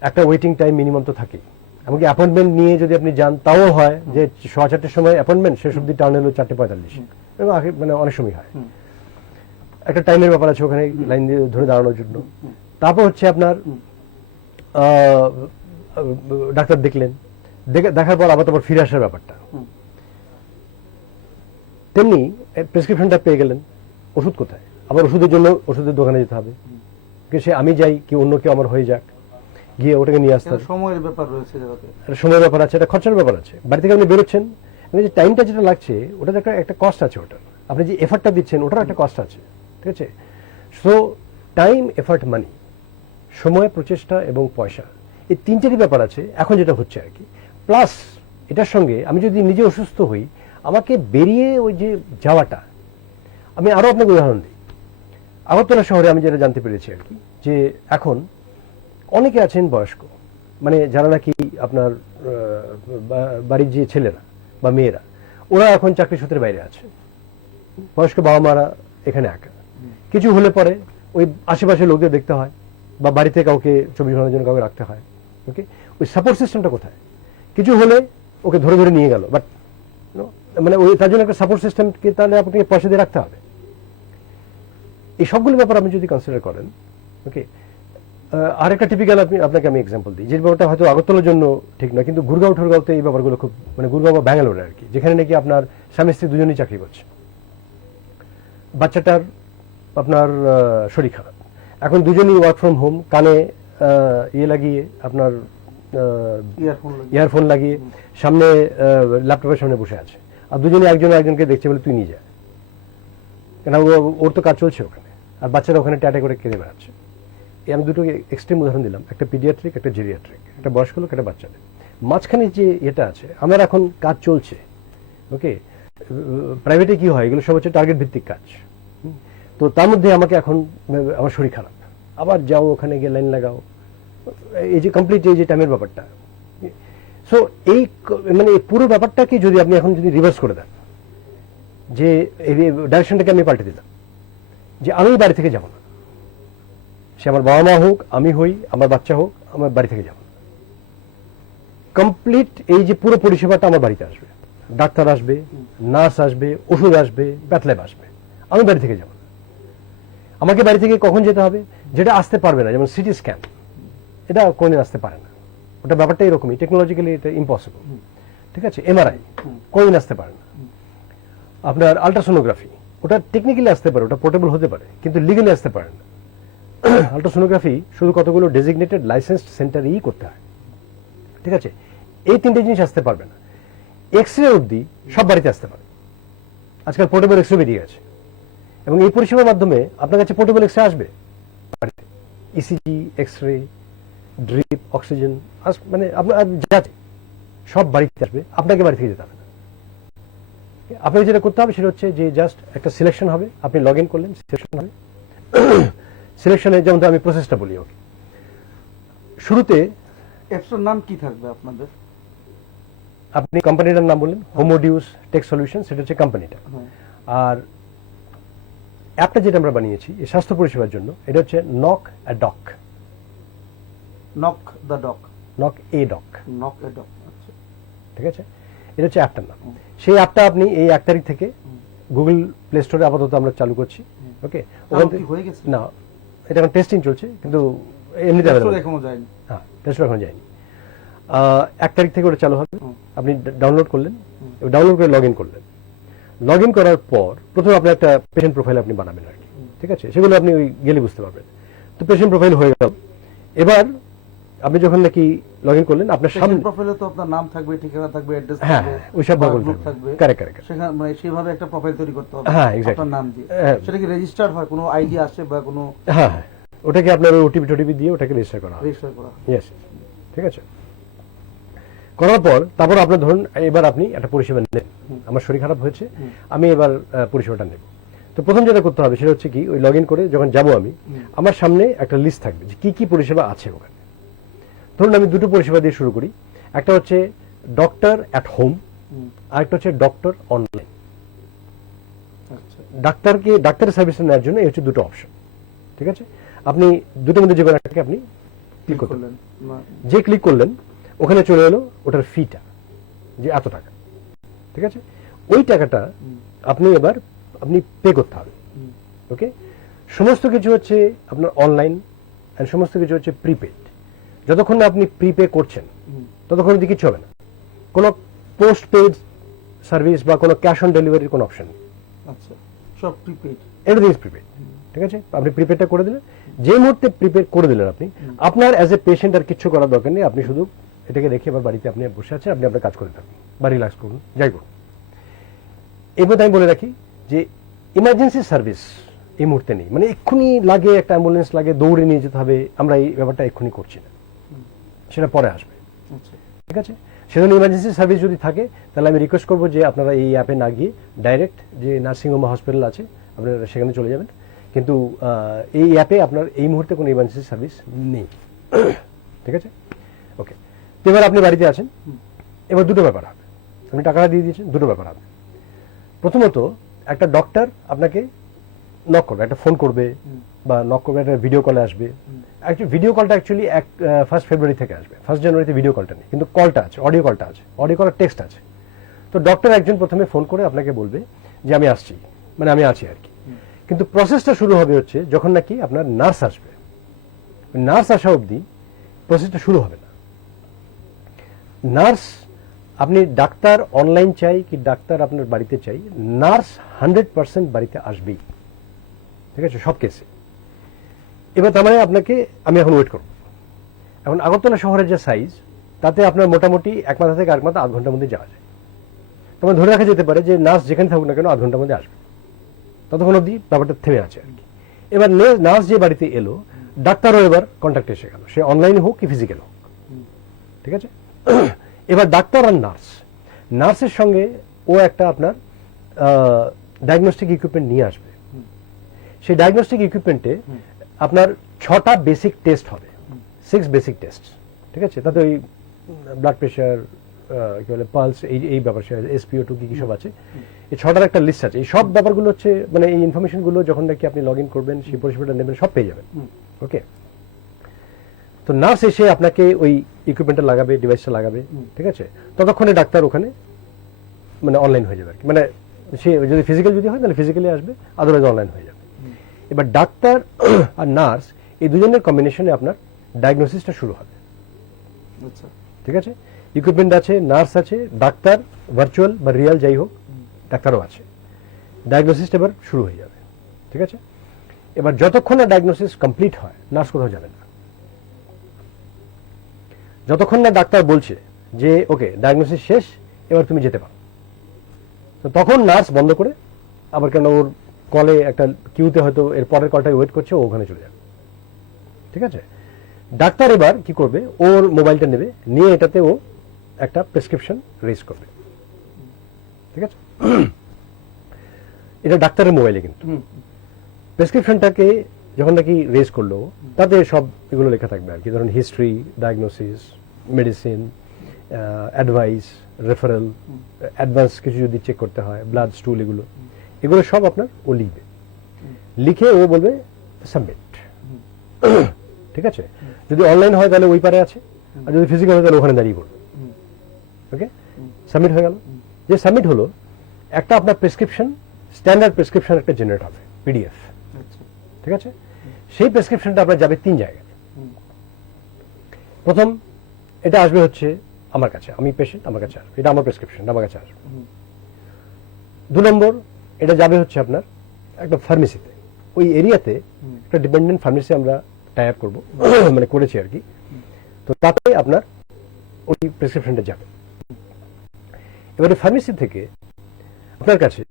একটা ওয়েটিং টাইম মিনিমাম তো থাকে। এমনকি অ্যাপয়েন্টমেন্ট নিয়ে যদি আপনি যান তাও হয় যে 4:30 সময় অ্যাপয়েন্টমেন্ট, শেষ অব্দি টার্ন হলো 4:45, এবং মানে অনেক সময় হয়। একটা টাইমের ব্যাপার আছে ওখানে লাইন দিয়ে ধরে দাঁড়ানোর জন্য। তারপর হচ্ছে আপনার ডাক্তার দেখলেন, দেখার পর আবার তোমার ফিরে আসার ব্যাপারটা। তেমনি প্রেসক্রিপশনটা পেয়ে গেলেন, ওষুধ কোথায়? আবার ওষুধের জন্য ওষুধের দোকানে যেতে হবে, সে আমি যাই কি অন্য কেউ আমার হয়ে যাক, গিয়ে ওটাকে নিয়ে আসতে হবে। সময়ের ব্যাপার রয়েছে, একটা সময়ের ব্যাপার আছে, একটা খরচার ব্যাপার আছে। বাড়ি থেকে আপনি বেরোচ্ছেন, যে টাইমটা যেটা লাগছে ওটার একটা কস্ট আছে, ওটার আপনি যে এফার্টটা দিচ্ছেন ওটার একটা কস্ট আছে, ঠিক আছে? সো টাইম, এফার্ট, মানি, সময়, প্রচেষ্টা এবং পয়সা, এই তিনটেরই ব্যাপার আছে এখন যেটা হচ্ছে আর কি। প্লাস এটার সঙ্গে আমি যদি নিজে অসুস্থ হই, আমাকে বেরিয়ে ওই যে যাওয়াটা, আমি আরো আপনাকে উদাহরণ দিই। আগরতলা শহরে আমি যেটা জানতে পেরেছি আর কি, যে এখন অনেকে আছেন বয়স্ক, মানে যারা নাকি আপনার বাড়ির যে ছেলেরা বা মেয়েরা, ওরা এখন চাকরি সূত্রে বাইরে আছে, বয়স্ক বাবা মারা এখানে একা। কিছু হলে পরে ওই আশেপাশে লোকদের দেখতে হয়, বা বাড়িতে কাউকে 24 ঘন্টার জন্য কাউকে রাখতে হয়। ওকে, ওই সাপোর্ট সিস্টেমটা কোথায়? কিছু হলে ওকে ধরে ধরে নিয়ে গেল, বাট মানে ওই তার জন্য একটা সাপোর্ট সিস্টেমকে তাহলে আপনাকে পয়সা দিয়ে রাখতে হবে। এই সবগুলো ব্যাপার আপনি যদি কনসিডার করেন, ওকে। আর একটা টিপিক্যাল আপনাকে আমি এক্সাম্পল দিই, যে ব্যাপারটা হয়তো আগরতলার জন্য ঠিক না, কিন্তু গুরগাঁও ঠুরগাঁওতে এই ব্যাপারগুলো খুব, মানে গুরগাঁও বা ব্যাঙ্গালোরে আর কি, যেখানে নাকি আপনার স্বামী স্ত্রী দুজনেই চাকরি করছে, বাচ্চাটার আপনার শরীর খারাপ, এখন দুজনেই ওয়ার্ক ফ্রম হোম, কানে ইয়ে লাগিয়ে আপনার ইয়ারফোন লাগিয়ে সামনে ল্যাপটপের সামনে বসে আছে, আর দুজনে একজন একজনকে দেখছে বলে তুই নিয়ে যা, কেন ওর তো কাজ চলছে ওখানে, আর বাচ্চারা ওখানে ট্যাটে করে কেঁদে বেড়াচ্ছে। আমি দুটো এক্সট্রিম উদাহরণ দিলাম, একটা পিডিয়াট্রিক, একটা জেরিয়াট্রিক, একটা বয়স্ক লোক, একটা বাচ্চাদের মাঝখানে যে এটা আছে, আমার এখন কাজ চলছে। ওকে, প্রাইভেটে কি হয়, এগুলো সব হচ্ছে টার্গেট ভিত্তিক কাজ। তো তার মধ্যে আমাকে এখন আমার শরীর খারাপ, আবার যাও ওখানে গিয়ে লাইন লাগাও, এই যে কমপ্লিট এই যে টাইমের ব্যাপারটা। সো এই মানে পুরো ব্যাপারটাকে যদি আপনি এখন যদি রিভার্স করে দেন, যে এই ডাইরেকশনটাকে আমি পাল্টে দিলাম, যে আমি বাড়ি থেকে যাব না, সে আমার বাবা মা হোক, আমি হই, আমার বাচ্চা হোক, আমার বাড়ি থেকে যাব না। কমপ্লিট এই যে পুরো পরিষেবাটা আমার বাড়িতে আসবে, ডাক্তার আসবে, নার্স আসবে, ওষুধ আসবে, প্যাথল্যাব আসবে, আমি বাড়ি থেকে যাব না। আমাকে বাড়ি থেকে কখন যেতে হবে? যেটা আসতে পারবে না, যেমন সিটি স্ক্যান, এটা কোনদিন আসতে পারে না, ওটা ব্যাপারটা এরকমই, টেকনোলজিক্যালি এটা ইম্পসিবল, ঠিক আছে? এমআরআই কোনদিন আসতে পারে না। আপনার আলট্রাসোনোগ্রাফি, ওটা টেকনিক্যালি আসতে পারে, ওটা পোর্টেবল হতে পারে, কিন্তু লিগালি আসতে পারে না। আলট্রাসোনোগ্রাফি শুধু কতগুলো ডেজিগনেটেড লাইসেন্সড সেন্টারেই করতে হয়, ঠিক আছে? এই তিনটে জিনিস আসতে পারবে না। এক্সরে অবধি সব বাড়িতে আসতে পারে, আজকাল পোর্টেবল এক্সরে বেরিয়ে গেছে, এবং এই পরিষেবার মাধ্যমে আপনার কাছে পোর্টেবল এক্সরে আসবে বাড়িতে, ইসিজি, এক্সরে, ড্রিপ, অক্সিজেন, মানে আপনার যাতে সব বাড়িতে আসবে, আপনাকে বাড়ি থেকে যেতে হবে না। আপনাকে যেটা করতে হবে সেটা হচ্ছে যে জাস্ট একটা সিলেকশন হবে, আপনি লগ ইন করলেন, সিলেকশন হবে। সিলেকশনে যেমন আমি প্রসেসটা বলি, ওকে, শুরুতে অ্যাপসটার নাম কি থাকবে আপনাদের? আপনি কোম্পানিটার নাম বললেন, হোমোডিউস টেক সলিউশন, সেটা হচ্ছে কোম্পানিটা। আর অ্যাপটা যেটা আমরা বানিয়েছি এই স্বাস্থ্য পরিষেবার জন্য, এটা হচ্ছে knock a doc. Knock the doc, knock a doc, knock a doc, আচ্ছা, ঠিক আছে? এটা হচ্ছে অ্যাপটার নাম। সেই অ্যাপটা আপনি এই 1 তারিখ থেকে গুগল প্লে স্টোরে আপাতত আমরা চালু করছি। ওকে, ওখান থেকে হয়ে গেছে না, এটা এখন টেস্টিং চলছে, কিন্তু এমনিতে এখনো যায়নি। হ্যাঁ, টেস্ট এখন যায়নি। 1 তারিখ থেকে ওটা চালু হবে। আপনি ডাউনলোড করলেন, ডাউনলোড করে লগ ইন করলেন। লগ ইন করার পর প্রথমে আপনার একটা পেশেন্ট প্রোফাইল আপনি বানাবেন আর কি, ঠিক আছে? সেগুলো আপনি ওই গেলে বুঝতে পারবেন। তো পেশেন্ট প্রোফাইল হয়ে গেল। এবার আপনি যখন নাকি লগ ইন করলেন, আপনার সামনে প্রোফাইলে তো আপনার নাম থাকবে, ঠিকানা থাকবে, অ্যাড্রেস হ্যাঁ, থাকবে, ওই সব থাকবে। Correct correct. সেখানে মানে সেইভাবে একটা প্রোফাইল তৈরি করতে হবে, হ্যাঁ, এক্স্যাক্টলি, আপনার নাম দিয়ে। হ্যাঁ, সেটা কি রেজিস্টার্ড হয়, কোনো আইডি আসে বা কোনো? হ্যাঁ, ওটাকে আপনার ওটিপি দিয়ে ওটাকে রেজিস্টার করা হয়। রেজিস্টার করা, ইয়েস, ঠিক আছে? করার পর তারপর আপনার ধরুন এবার আপনি একটা পরিষেবা নেন, আমার শরীর খারাপ হয়েছে, আমি এবার পরিষেবাটা নেব। তো প্রথম যেটা করতে হবে সেটা হচ্ছে কি, ওই লগ ইন করে যখন যাব আমি, আমার সামনে একটা লিস্ট থাকবে যে কি কি পরিষেবা আছে ওখানে। ধরুন আমি দুটো পরিষেবা দিয়ে শুরু করি। একটা হচ্ছে ডক্টর অ্যাট হোম, আর একটা হচ্ছে ডক্টর অনলাইন। আচ্ছা ডাক্তারের সার্ভিস নেওয়ার জন্য এই হচ্ছে দুটো অপশন। ঠিক আছে, আপনি দুটোর মধ্যে যে কোনো একটাকে আপনি ক্লিক করলেন, যে ক্লিক করলেন ওখানে চলে এলো ওটার ফিটা, যে এত টাকা। ঠিক আছে, ওই টাকাটা আপনি পে করতে হবে। ওকে, সমস্ত কিছু হচ্ছে আপনার অনলাইন, আর সমস্ত কিছু হচ্ছে প্রিপেড। যতক্ষণ না আপনি প্রিপে করছেন ততক্ষণ অবধি কিছু হবে না। কোনো পোস্ট পেড সার্ভিস বা কোনো ক্যাশ অন ডেলিভারির কোনো অপশন নেই। আচ্ছা, সব প্রিপেড, এভরিথিং ইজ প্রিপেড। ঠিক আছে, আপনি প্রিপেডটা করে দিলেন, যে মুহূর্তে প্রিপেড করে দিলেন আপনি, আপনার অ্যাজ এ পেশেন্ট আর কিছু করার দরকার নেই। আপনি শুধু এটাকে রেখে আবার বাড়িতে আপনি বসে আছেন, আপনি আপনার কাজ করে থাকুন বা রিল্যাক্স করুন, যাই করুন। এবার আমি বলে রাখি যে ইমার্জেন্সি সার্ভিস এই মুহূর্তে নেই, মানে এক্ষুনি লাগে, একটা অ্যাম্বুলেন্স লাগে, দৌড়ে নিয়ে যেতে হবে, আমরা এই ব্যাপারটা এক্ষুনি করছি না, সেটা পরে আসবে। ঠিক আছে, সেজন্য ইমার্জেন্সি সার্ভিস যদি থাকে তাহলে আমি রিকোয়েস্ট করবো যে আপনারা এই অ্যাপে না গিয়ে ডাইরেক্ট যে নার্সিংহোম হসপিটাল আছে আপনারা সেখানে চলে যাবেন। কিন্তু এই অ্যাপে আপনার এই মুহূর্তে কোনো ইমার্জেন্সি সার্ভিস নেই। ঠিক আছে, ওকে। তো এবার আপনি বাড়িতে আছেন, এবার দুটো ব্যাপার হবে। আপনি টাকাটা দিয়ে দিয়েছেন, দুটো ব্যাপার হবে। প্রথমত, একটা ডক্টর আপনাকে নক করবে, একটা ফোন করবে বা নক করবে, একটা ভিডিও কলে আসবে। ভিডিও কলটা অ্যাকচুয়ালি 1 ফেব্রুয়ারি থেকে আসবে, 1 জানুয়ারিতে ভিডিও কলটা নেই, কিন্তু কলটা আছে, অডিও কলটা আছে, অডিও কলার টেক্সট আছে। তো ডক্টর একজন প্রথমে ফোন করে আপনাকে বলবে যে আমি আসছি, মানে আমি আছি আর কি। কিন্তু প্রসেসটা শুরু হবে হচ্ছে যখন নাকি আপনার নার্স আসবে। নার্স আসা অবধি প্রসেসটা শুরু হবে না। নার্স, আপনি ডাক্তার অনলাইন চাই কি ডাক্তার আপনার বাড়িতে চাই, নার্স 100% বাড়িতে আসবেই। ঠিক আছে, সব কেসে। এবার তার মানে আপনাকে আমি এখন ওয়েট করব। এখন আগরতলা শহরের যে সাইজ, তাতে আপনার মোটামুটি এক মাথা থেকে আরেক মাথা 8 ঘন্টার মধ্যে যাওয়া যায়। তখন ধরে রাখা যেতে পারে যে নার্স যেখানে থাকুক না কেন 8 ঘন্টার মধ্যে আসবে, ততক্ষণ অবধি ব্যাপারটা থেমে আছে আর কি। এবার নার্স যে বাড়িতে এলো, ডাক্তারও এবার কন্ট্যাক্টে এসে গেল, সে অনলাইনে হোক কি ফিজিক্যাল হোক। ঠিক আছে, এবার ডাক্তার আর নার্সের সঙ্গে ও একটা আপনার ডায়াগনস্টিক ইকুইপমেন্ট নিয়ে আসবে। সেই ডায়াগনস্টিক ইকুইপমেন্টে আপনার 6টা বেসিক টেস্ট হবে, 6 বেসিক টেস্ট। ঠিক আছে, তাতে ওই ব্লাড প্রেশার, কি বলে পালস, এই ব্যাপার, SpO2 কি সব আছে, এই 6টার একটা লিস্ট আছে। এই সব ব্যাপারগুলো হচ্ছে মানে এই ইনফরমেশনগুলো যখন নাকি আপনি লগ ইন করবেন, সেই পরিষেবাটা নেবেন, সব পেয়ে যাবেন। ওকে, তো নার্স এসে আপনাকে ওই ইকুইপমেন্টটা লাগাবে, ডিভাইসটা লাগাবে। ঠিক আছে, ততক্ষণে ডাক্তার ওখানে মানে অনলাইন হয়ে যাবে আর কি। মানে সে যদি ফিজিক্যাল যদি হয় তাহলে ফিজিক্যালি আসবে, আদারওয়াইজ অনলাইন হয়ে যাবে। এবার ডাক্তার আর নার্স এই দুজনের কম্বিনেশনে আপনার ডায়াগনোসিসটা শুরু হবে। ঠিক আছে, ইকুইপমেন্ট আছে, নার্স আছে, ডাক্তার ভার্চুয়াল বা রিয়েল যাই হোক, ডাক্তারও আছে। ডায়াগনোসিসটা এবার শুরু হয়ে যাবে। ঠিক আছে, এবার যতক্ষণ না ডায়াগনোসিস কমপ্লিট হয়, নার্স কোথাও যাবে না। যতক্ষণ না ডাক্তার বলছে যে ওকে ডায়াগনোসিস শেষ, এবার তুমি যেতে পারো, তো তখন নার্স বন্ধ করে আবার কেন ওর কলে একটা কিউতে হয়তো এর পরের কলটাই ওয়েট করছে, ও ওখানে চলে যাবে। ঠিক আছে, ডাক্তার এবার কি করবে, ওর মোবাইলটা নেবে, নিয়ে এটাতে ও একটা প্রেসক্রিপশন রেজ করবে। ঠিক আছে, এটা ডাক্তারের মোবাইলে, কিন্তু প্রেসক্রিপশনটাকে যখন নাকি রেজ করলো, তাতে সব এগুলো লেখা থাকবে আর কি। ধরুন history, diagnosis, medicine, advice, referral, advance কিছু যদি চেক করতে হয়, ব্লাড স্টুল, এগুলো সব আপনার ও লিখবে। লিখে ও বলবে সাবমিট। ঠিক আছে, যদি অনলাইন হয় তাহলে ওই পারে আছে, আর যদি ফিজিক্যাল হয় তাহলে ওখানে দাঁড়িয়ে পড়বে। ওকে, সাবমিট হয়ে গেল। যে সাবমিট হলো, একটা আপনার প্রেসক্রিপশন, স্ট্যান্ডার্ড প্রেসক্রিপশন একটা জেনারেট হবে, PDF। ঠিক আছে, সেই প্রেসক্রিপশনটা আপনার যাবে 3 জায়গায়। প্রথম, এটা আসবে হচ্ছে আমার কাছে, আমি পেশেন্ট, আমার কাছে আসবে, এটা আমার প্রেসক্রিপশন, আমার কাছে আসবে। 2 নম্বর, এটা যাবে হচ্ছে আপনার একটা ফার্মেসিতে, ওই এরিয়াতে একটা ডিপেন্ডেন্ট ফার্মেসি আমরা টাই আপ করবো, মানে করেছি আর কি। তো তাতে আপনার ওই প্রেসক্রিপশনটা যাবে। এবারে ফার্মেসি থেকে আপনার কাছে,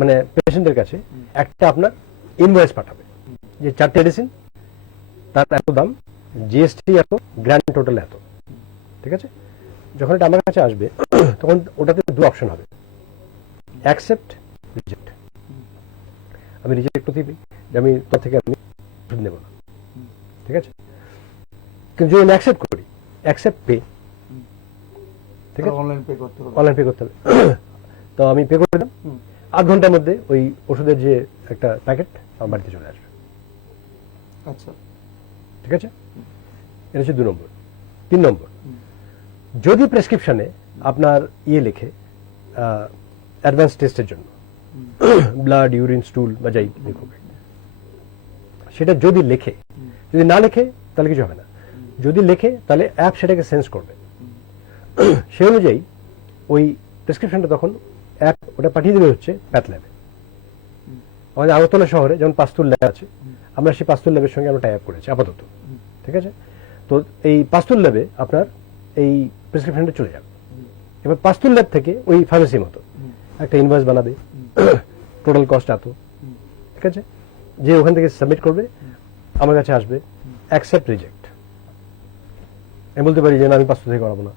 মানে পেশেন্টের কাছে একটা আপনার ইনভয়েস পাঠাবে যে 4টে মেডিসিন, তার এত দাম, GST এত, গ্র্যান্ড টোটাল এত। ঠিক আছে, যখন এটা আমার কাছে আসবে তখন ওটাতে 2 অপশন হবে, অ্যাকসেপ্ট, রিজেক্ট। আমি রিজেক্ট করতে দিই যে আমি তোর থেকে আমি ওষুধ নেব না। ঠিক আছে, কিন্তু যদি আমি অ্যাকসেপ্ট করি, অ্যাকসেপ্ট পে, ঠিক আছে, অনলাইন পে করতে হবে। অনলাইন পে করতে হবে। তো আমি পে করে দিলাম, 8 ঘন্টার মধ্যে ওই ওষুধের যে একটা প্যাকেট আমার বাড়িতে চলে আসবে। আচ্ছা, ঠিক আছে, এটা হচ্ছে 2 নম্বর। 3 নম্বর, যদি প্রেসক্রিপশনে আপনার লেখে অ্যাডভান্স টেস্টের জন্য, ব্লাড, ইউরিন, স্টুল বা যাই লিখুক, সেটা যদি লেখে, যদি না লেখে তাহলে কিছু হবে না। যদি লেখে তাহলে অ্যাপ সেটাকে সেন্স করবে, সে অনুযায়ী ওই প্রেসক্রিপশনটা তখন অ্যাপ ওটা পাঠিয়ে দেবে হচ্ছে প্যাথ ল্যাবে। আমাদের আগরতলা শহরে যেমন পাস্তুর ল্যাব আছে, আমরা সেই পাস্তুর ল্যাবের সঙ্গে আমরা টাই আপ করেছি আপাতত। ঠিক আছে, তো এই পাস্তুর ল্যাবে আপনার এই প্রেসক্রিপশনটা চলে যাবে। এবার পাস্তুর ল্যাব থেকে ওই ফার্মেসির মতো একটা ইনভয়েস বানাবে, টোটাল কস্ট এত। ঠিক আছে, যে ওখান থেকে সাবমিট করবে, আমার কাছে আসবে, অ্যাকসেপ্ট রিজেক্ট। আমি বলতে পারি যে না, আমি পাস্তুর থেকে করাবো না।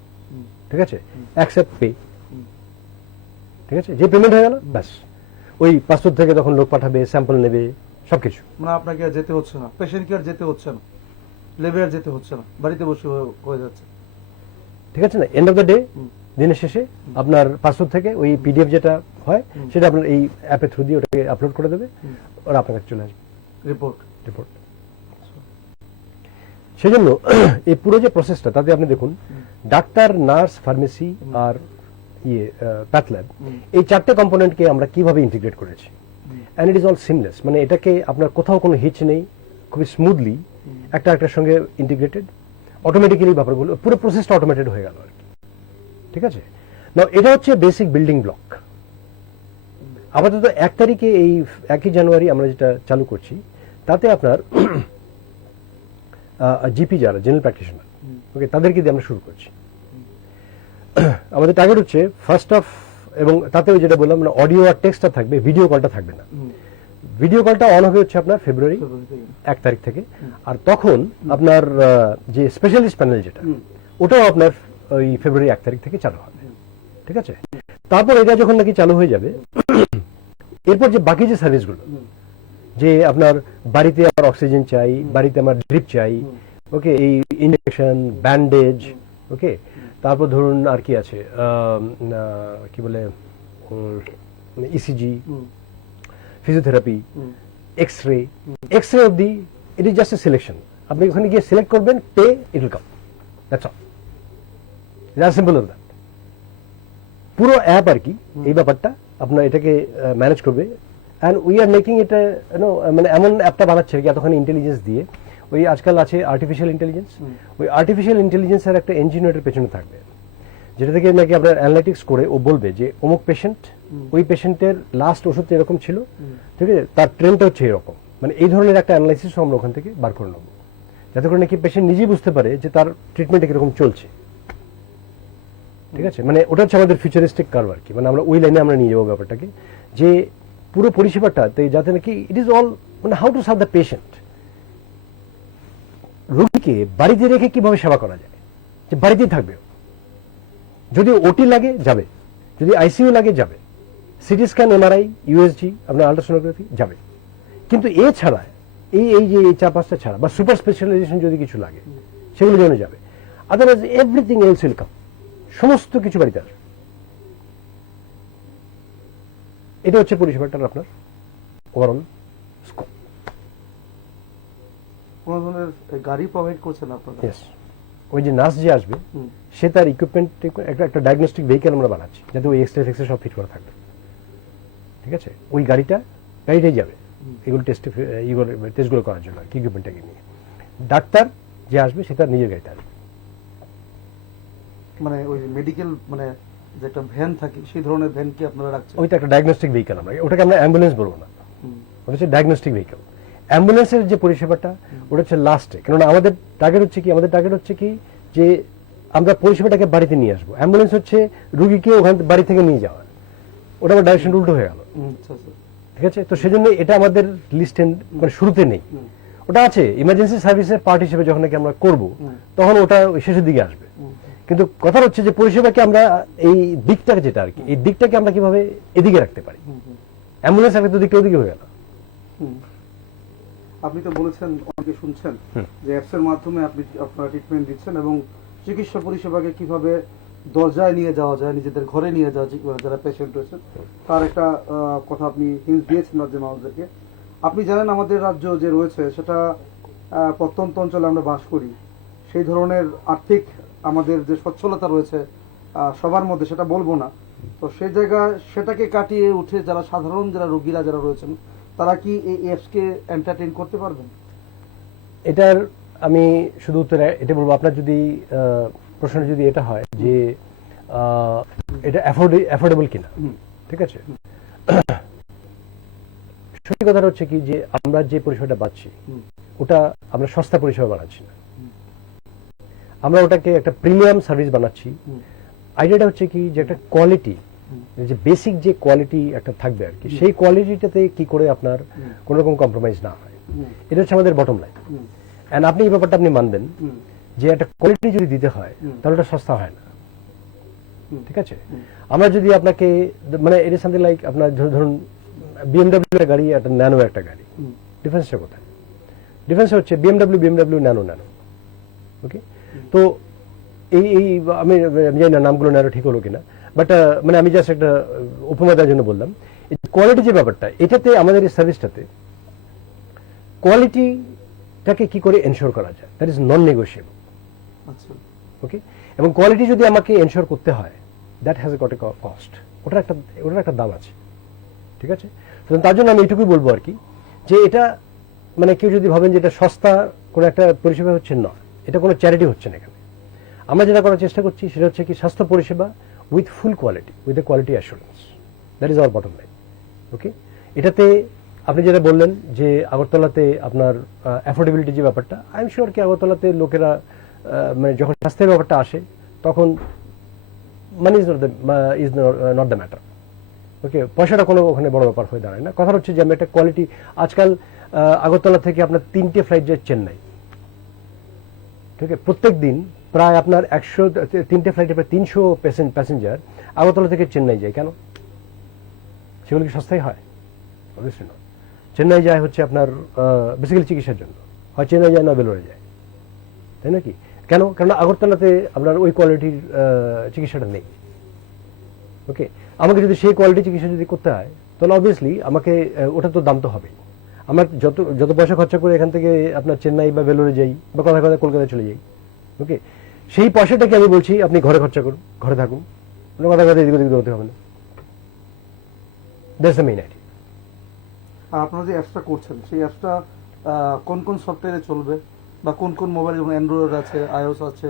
ঠিক আছে, অ্যাকসেপ্ট পে। ঠিক আছে, যে পেমেন্ট হয়ে গেল, ব্যাস ওই পাসপোর্ট থেকে তখন লোক পাঠাবে, স্যাম্পল নেবে, সবকিছু। মানে আপনাকে আর যেতে হচ্ছে না, পেশেন্টকে আর যেতে হচ্ছে না, লেবে আর যেতে হচ্ছে না, বাড়িতে বসে হয়ে যাচ্ছে। ঠিক আছে না, এন্ড অফ দ্য ডে, দিনের শেষে আপনার পাসপোর্ট থেকে ওই পিডিএফ যেটা হয় সেটা আপনার এই অ্যাপের থ্রু দিয়ে ওটাকে আপলোড করে দেবে, ওরা আপনার কাছে চলে আসবে রিপোর্ট। সেই জন্য এই পুরো যে প্রসেসটা, তাতে আপনি দেখুন ডাক্তার, নার্স, ফার্মেসি আর প্যাথ ল্যাব, এই 4টে কম্পোনেন্টকে আমরা কিভাবে ইন্টিগ্রেট করেছি। And it is all seamless, মানে এটাকে আপনার কোথাও কোনো হিচ নেই, খুবই স্মুথলি একটা একটার সঙ্গে ইন্টিগ্রেটেড, অটোমেটিক্যালি ব্যাপারগুলো, পুরো প্রসেসটা অটোমেটেড হয়ে গেল আর কি। ঠিক আছে, না এটা হচ্ছে বেসিক বিল্ডিং ব্লক। আপাতত 1 তারিখে এই 1 জানুয়ারি আমরা যেটা চালু করছি, তাতে আপনার জিপি যারা জেনারেল প্র্যাকটিশনার, ওকে, তাদেরকে দিয়ে আমরা শুরু করছি। আমাদের টার্গেট হচ্ছে ফার্স্ট অফ, এবং তাতেও যেটা বললাম, মানে অডিও আর টেক্সটটা থাকবে, ভিডিও কলটা থাকবে না। ভিডিও কলটা অন হবে হচ্ছে আপনার ফেব্রুয়ারি 1 তারিখ থেকে। আর তখন আপনার যে স্পেশালিস্ট প্যানেল যেটা, ওটাও আপনার ওই ফেব্রুয়ারি 1 তারিখ থেকে চালু হবে। ঠিক আছে, তারপর এটা যখন নাকি চালু হয়ে যাবে, এরপর যে বাকি যে সার্ভিসগুলো, যে আপনার বাড়িতে আমার অক্সিজেন চাই, বাড়িতে আমার ড্রিপ চাই, ওকে, এই ইনজেকশন, ব্যান্ডেজ, ওকে, তারপর ধরুন আর কি আছে, কি বলে, ইসিজি, ফিজিওথেরাপি, এক্স রে অবধি, it is just a selection. আপনি ওখানে গিয়ে সিলেক্ট করবেন, pay, it will come, that's all, that's simple of that. পুরো অ্যাপ আর কি এই ব্যাপারটা আপনার এটাকে ম্যানেজ করবে। And we are making it, মানে এমন অ্যাপটা বানাচ্ছে কি এতখানি ইন্টেলিজেন্স দিয়ে, ওই আজকাল আছে আর্টিফিশিয়াল ইন্টেলিজেন্স, ওই আর্টিফিশিয়াল ইন্টেলিজেন্সের একটা ইঞ্জিনিয়ারের পেছনে থাকবে, যেটা থেকে নাকি আপনার অ্যানালাইটিক্স করে ও বলবে যে অমুক পেশেন্ট, ওই পেশেন্টের লাস্ট ওষুধটা এরকম ছিল, ঠিক আছে, তার ট্রেন্ডটা হচ্ছে এরকম, মানে এই ধরনের একটা অ্যানালাইসিস আমরা ওখান থেকে বার করে নেবো, যাতে করে নাকি পেশেন্ট নিজেই বুঝতে পারে যে তার ট্রিটমেন্ট কিরকম চলছে। ঠিক আছে, মানে ওটা হচ্ছে আমাদের ফিউচারিস্টিক কার্ভ আর কি, মানে আমরা ওই লাইনে আমরা নিয়ে যাবো ব্যাপারটাকে, যে পুরো পরিষেবাটা যাতে নাকি ইট ইজ অল, মানে how to serve the patient. রোগীকে বাড়িতে রেখে কিভাবে সেবা করা যায়, যে বাড়িতেই থাকবে, যদি ওটি লাগে যাবে, যদি আইসিইউ লাগে যাবে, সিটি স্ক্যান, এমআরআই, ইউএসজি, আপনার আল্ট্রাসোনোগ্রাফি যাবে, কিন্তু এ ছাড়া এই যে 4-5টা ছাড়া, বা সুপার স্পেশালাইজেশন যদি কিছু লাগে সেগুলো জন্য যাবে, otherwise everything else will come, সমস্ত কিছু বাড়িতে আসবে। এটা হচ্ছে পরিষেবাটার আপনার ওভারঅল স্কোপ। কোন ধরনের গাড়ি প্রোভাইড করছেন আপনারা? ইয়েস, ওই যে নার্স যে আসবে, সে তার ইকুইপমেন্ট, একটা ডায়াগনস্টিক ভেহিকেল আমরা বানাচ্ছি, যাতে ওই এক্সরে ফেক্সরে সব ফিট করা থাকবে। ঠিক আছে, ওই গাড়িটাই যাবে এগুলো টেস্টগুলো করার জন্য, কি ইকুইপমেন্টটাকে নিয়ে। ডাক্তার যে আসবে সে তার নিজের গাড়িতে আসবে, মানে ওই মেডিকেল, মানে যে একটা ভ্যান থাকে, সেই ধরনের ভ্যান কি আপনারা রাখছেন? ওইটা একটা ডায়াগনস্টিক ভেহিকেল, আমরা ওটাকে আমরা অ্যাম্বুলেন্স বলবো না, ওটা হচ্ছে ডায়াগনস্টিক ভেহিকেল। অ্যাম্বুলেন্সের যে পরিষেবাটা ওটা হচ্ছে লাস্টে, কেননা আমাদের টার্গেট হচ্ছে কি যে আমরা পরিষেবাটাকে বাড়িতে নিয়ে আসবো। অ্যাম্বুলেন্স হচ্ছে রুগীকে ওখান বাড়ি থেকে নিয়ে যাওয়া, ওটা আমার ডাইরেকশন উল্টো হয়ে গেল। ঠিক আছে, তো সেজন্য এটা আমাদের লিস্টে মানে শুরুতে নেই, ওটা আছে ইমার্জেন্সি সার্ভিসের পার্ট হিসেবে, যখন নাকি আমরা করবো তখন ওটা শেষের দিকে আসবে। কিন্তু কথা হচ্ছে যে পরিষেবাকে আমরা এই দিকটাকে, যেটা আর কি, এই দিকটাকে আমরা কিভাবে এদিকে রাখতে পারি। অ্যাম্বুলেন্স রাখলে তো দিকটা ওদিকে হয়ে গেল। আপনি তো বলেছেন, অনেকে শুনছেন যে অ্যাপস এর মাধ্যমে আপনি আপনারা ট্রিটমেন্ট দিচ্ছেন এবং চিকিৎসা পরিষেবাকে কিভাবে দরজায় নিয়ে যাওয়া যায়, নিজেদের ঘরে নিয়ে যাওয়া যায়, যারা পেশেন্ট রয়েছে তার একটা কথা আপনি হিন্ট দিয়েছেন রাজ্যের মানুষদেরকে। আপনি জানেন আমাদের রাজ্য যে রয়েছে সেটা প্রত্যন্ত অঞ্চলে আমরা বাস করি, সেই ধরনের আর্থিক আমাদের যে সচ্ছলতা রয়েছে সবার মধ্যে সেটা বলবো না, তো সেই জায়গায় সেটাকে কাটিয়ে উঠে যারা সাধারণ যারা রোগীরা যারা রয়েছেন তারা কি এই অ্যাপসকে এন্টারটেইন করতে পারবেন? এটার আমি শুধু উত্তরে এটা বলবো, আপনার যদি প্রশ্ন যদি এটা হয় যে এটা অ্যাফোর্ডেবল কিনা, ঠিক আছে। সত্যি কথাটা হচ্ছে কি যে আমরা যে পরিষেবাটা পাচ্ছি ওটা আমরা সস্তা পরিষেবা বানাচ্ছি না, আমরা ওটাকে একটা প্রিমিয়াম সার্ভিস বানাচ্ছি। আইডিয়াটা হচ্ছে কি যে একটা কোয়ালিটি, যে বেসিক যে কোয়ালিটি একটা থাকবে আর কি, সেই কোয়ালিটিটাতে কি করে আপনার কোনো রকম কম্প্রোমাইজ না হয়, এটা হচ্ছে আমাদের বটম লাইন। এন্ড আপনি এই ব্যাপারটা আপনি মানবেন যে একটা কোয়ালিটি যদি দিতে হয় তাহলে ওটা সস্তা হয় না, ঠিক আছে। আমরা যদি আপনাকে মানে এটা সামথিং লাইক আপনার ধরুন বিএমডব্লিউ এর গাড়ি একটা ন্যানো একটা গাড়ি, ডিফারেন্সটা কোথায়? ডিফারেন্স হচ্ছে বিএমডব্লিউ ন্যানো, ওকে। তো এই আমি জানি না নামগুলো ন্যানো ঠিক হলো কিনা, বাট মানে আমি জাস্ট একটা উপমা দেওয়ার জন্য বললাম। কোয়ালিটি যে ব্যাপারটা, এটাতে আমাদের এই সার্ভিসটাতে কোয়ালিটিটাকে কি করে এনশোর করা যায়, দ্যাট ইজ নন নেগোশিয়েবল, ওকে। এবং কোয়ালিটি যদি আমাকে এনশোর করতে হয়, that has got a cost, ওটার একটা দাম আছে, ঠিক আছে। তার জন্য আমি এইটুকুই বলবো আর কি, যে এটা মানে কেউ যদি ভাবেন যে এটা সস্তা কোনো একটা পরিষেবা হচ্ছে, না, এটা কোনো চ্যারিটি হচ্ছে না এখানে। আমরা যেটা করার চেষ্টা করছি সেটা হচ্ছে কি স্বাস্থ্য পরিষেবা with full quality, with a quality assurance, that is our bottom line, okay. এটাতে আপনি যেটা বললেন যে আগরতলাতে আপনার অ্যাফোর্ডেবিলিটি যে ব্যাপারটা, আই এম শিওর কি আগরতলাতে লোকেরা মানে যখন স্বাস্থ্যের ব্যাপারটা আসে তখন money is not the matter, okay. পয়সাটা কোনো ওখানে বড় ব্যাপার হয়ে দাঁড়ায় না। কথা হচ্ছে যে আমি একটা কোয়ালিটি, আজকাল আগরতলা থেকে আপনার 3টে ফ্লাইট যায় চেন্নাই, ঠিক আছে। প্রত্যেক দিন প্রায় আপনার 3টে ফ্লাইটে প্রায় 300 প্যাসেঞ্জার আগরতলা থেকে চেন্নাই যায়। কেন? সেগুলো কি সস্তায় হয়? অবশ্যই নয়। চেন্নাই যায় হচ্ছে আপনার বেসিক্যালি চিকিৎসার জন্য, হয় চেন্নাই যায় না বেলোরে যায়, তাই নাকি? কেন? কারণ আগরতলাতে আপনার ওই কোয়ালিটির চিকিৎসাটা নেই, ওকে। আমাকে যদি সেই কোয়ালিটি চিকিৎসা যদি করতে হয় তাহলে অবভিয়াসলি আমাকে ওটা তো দাম তো হবেই। আমরা যত পয়সা খরচা করে এখান থেকে আপনার চেন্নাই বা বেলোরে যাই বা কথা কলকাতায় চলে যাই, ওকে, সেই পয়সাটাকে আমি বলছি আপনি ঘরে খরচা করুন, ঘরে থাকুন, কথা এদিক ওদিক দৌড়তে হবে না। That's the main idea. আর আপনারা যে অ্যাপসটা করছেন সেই অ্যাপসটা কোন কোন সফটওয়্যারে চলবে বা কোন কোন মোবাইল, যেমন অ্যান্ড্রয়েড আছে, আইওএস আছে?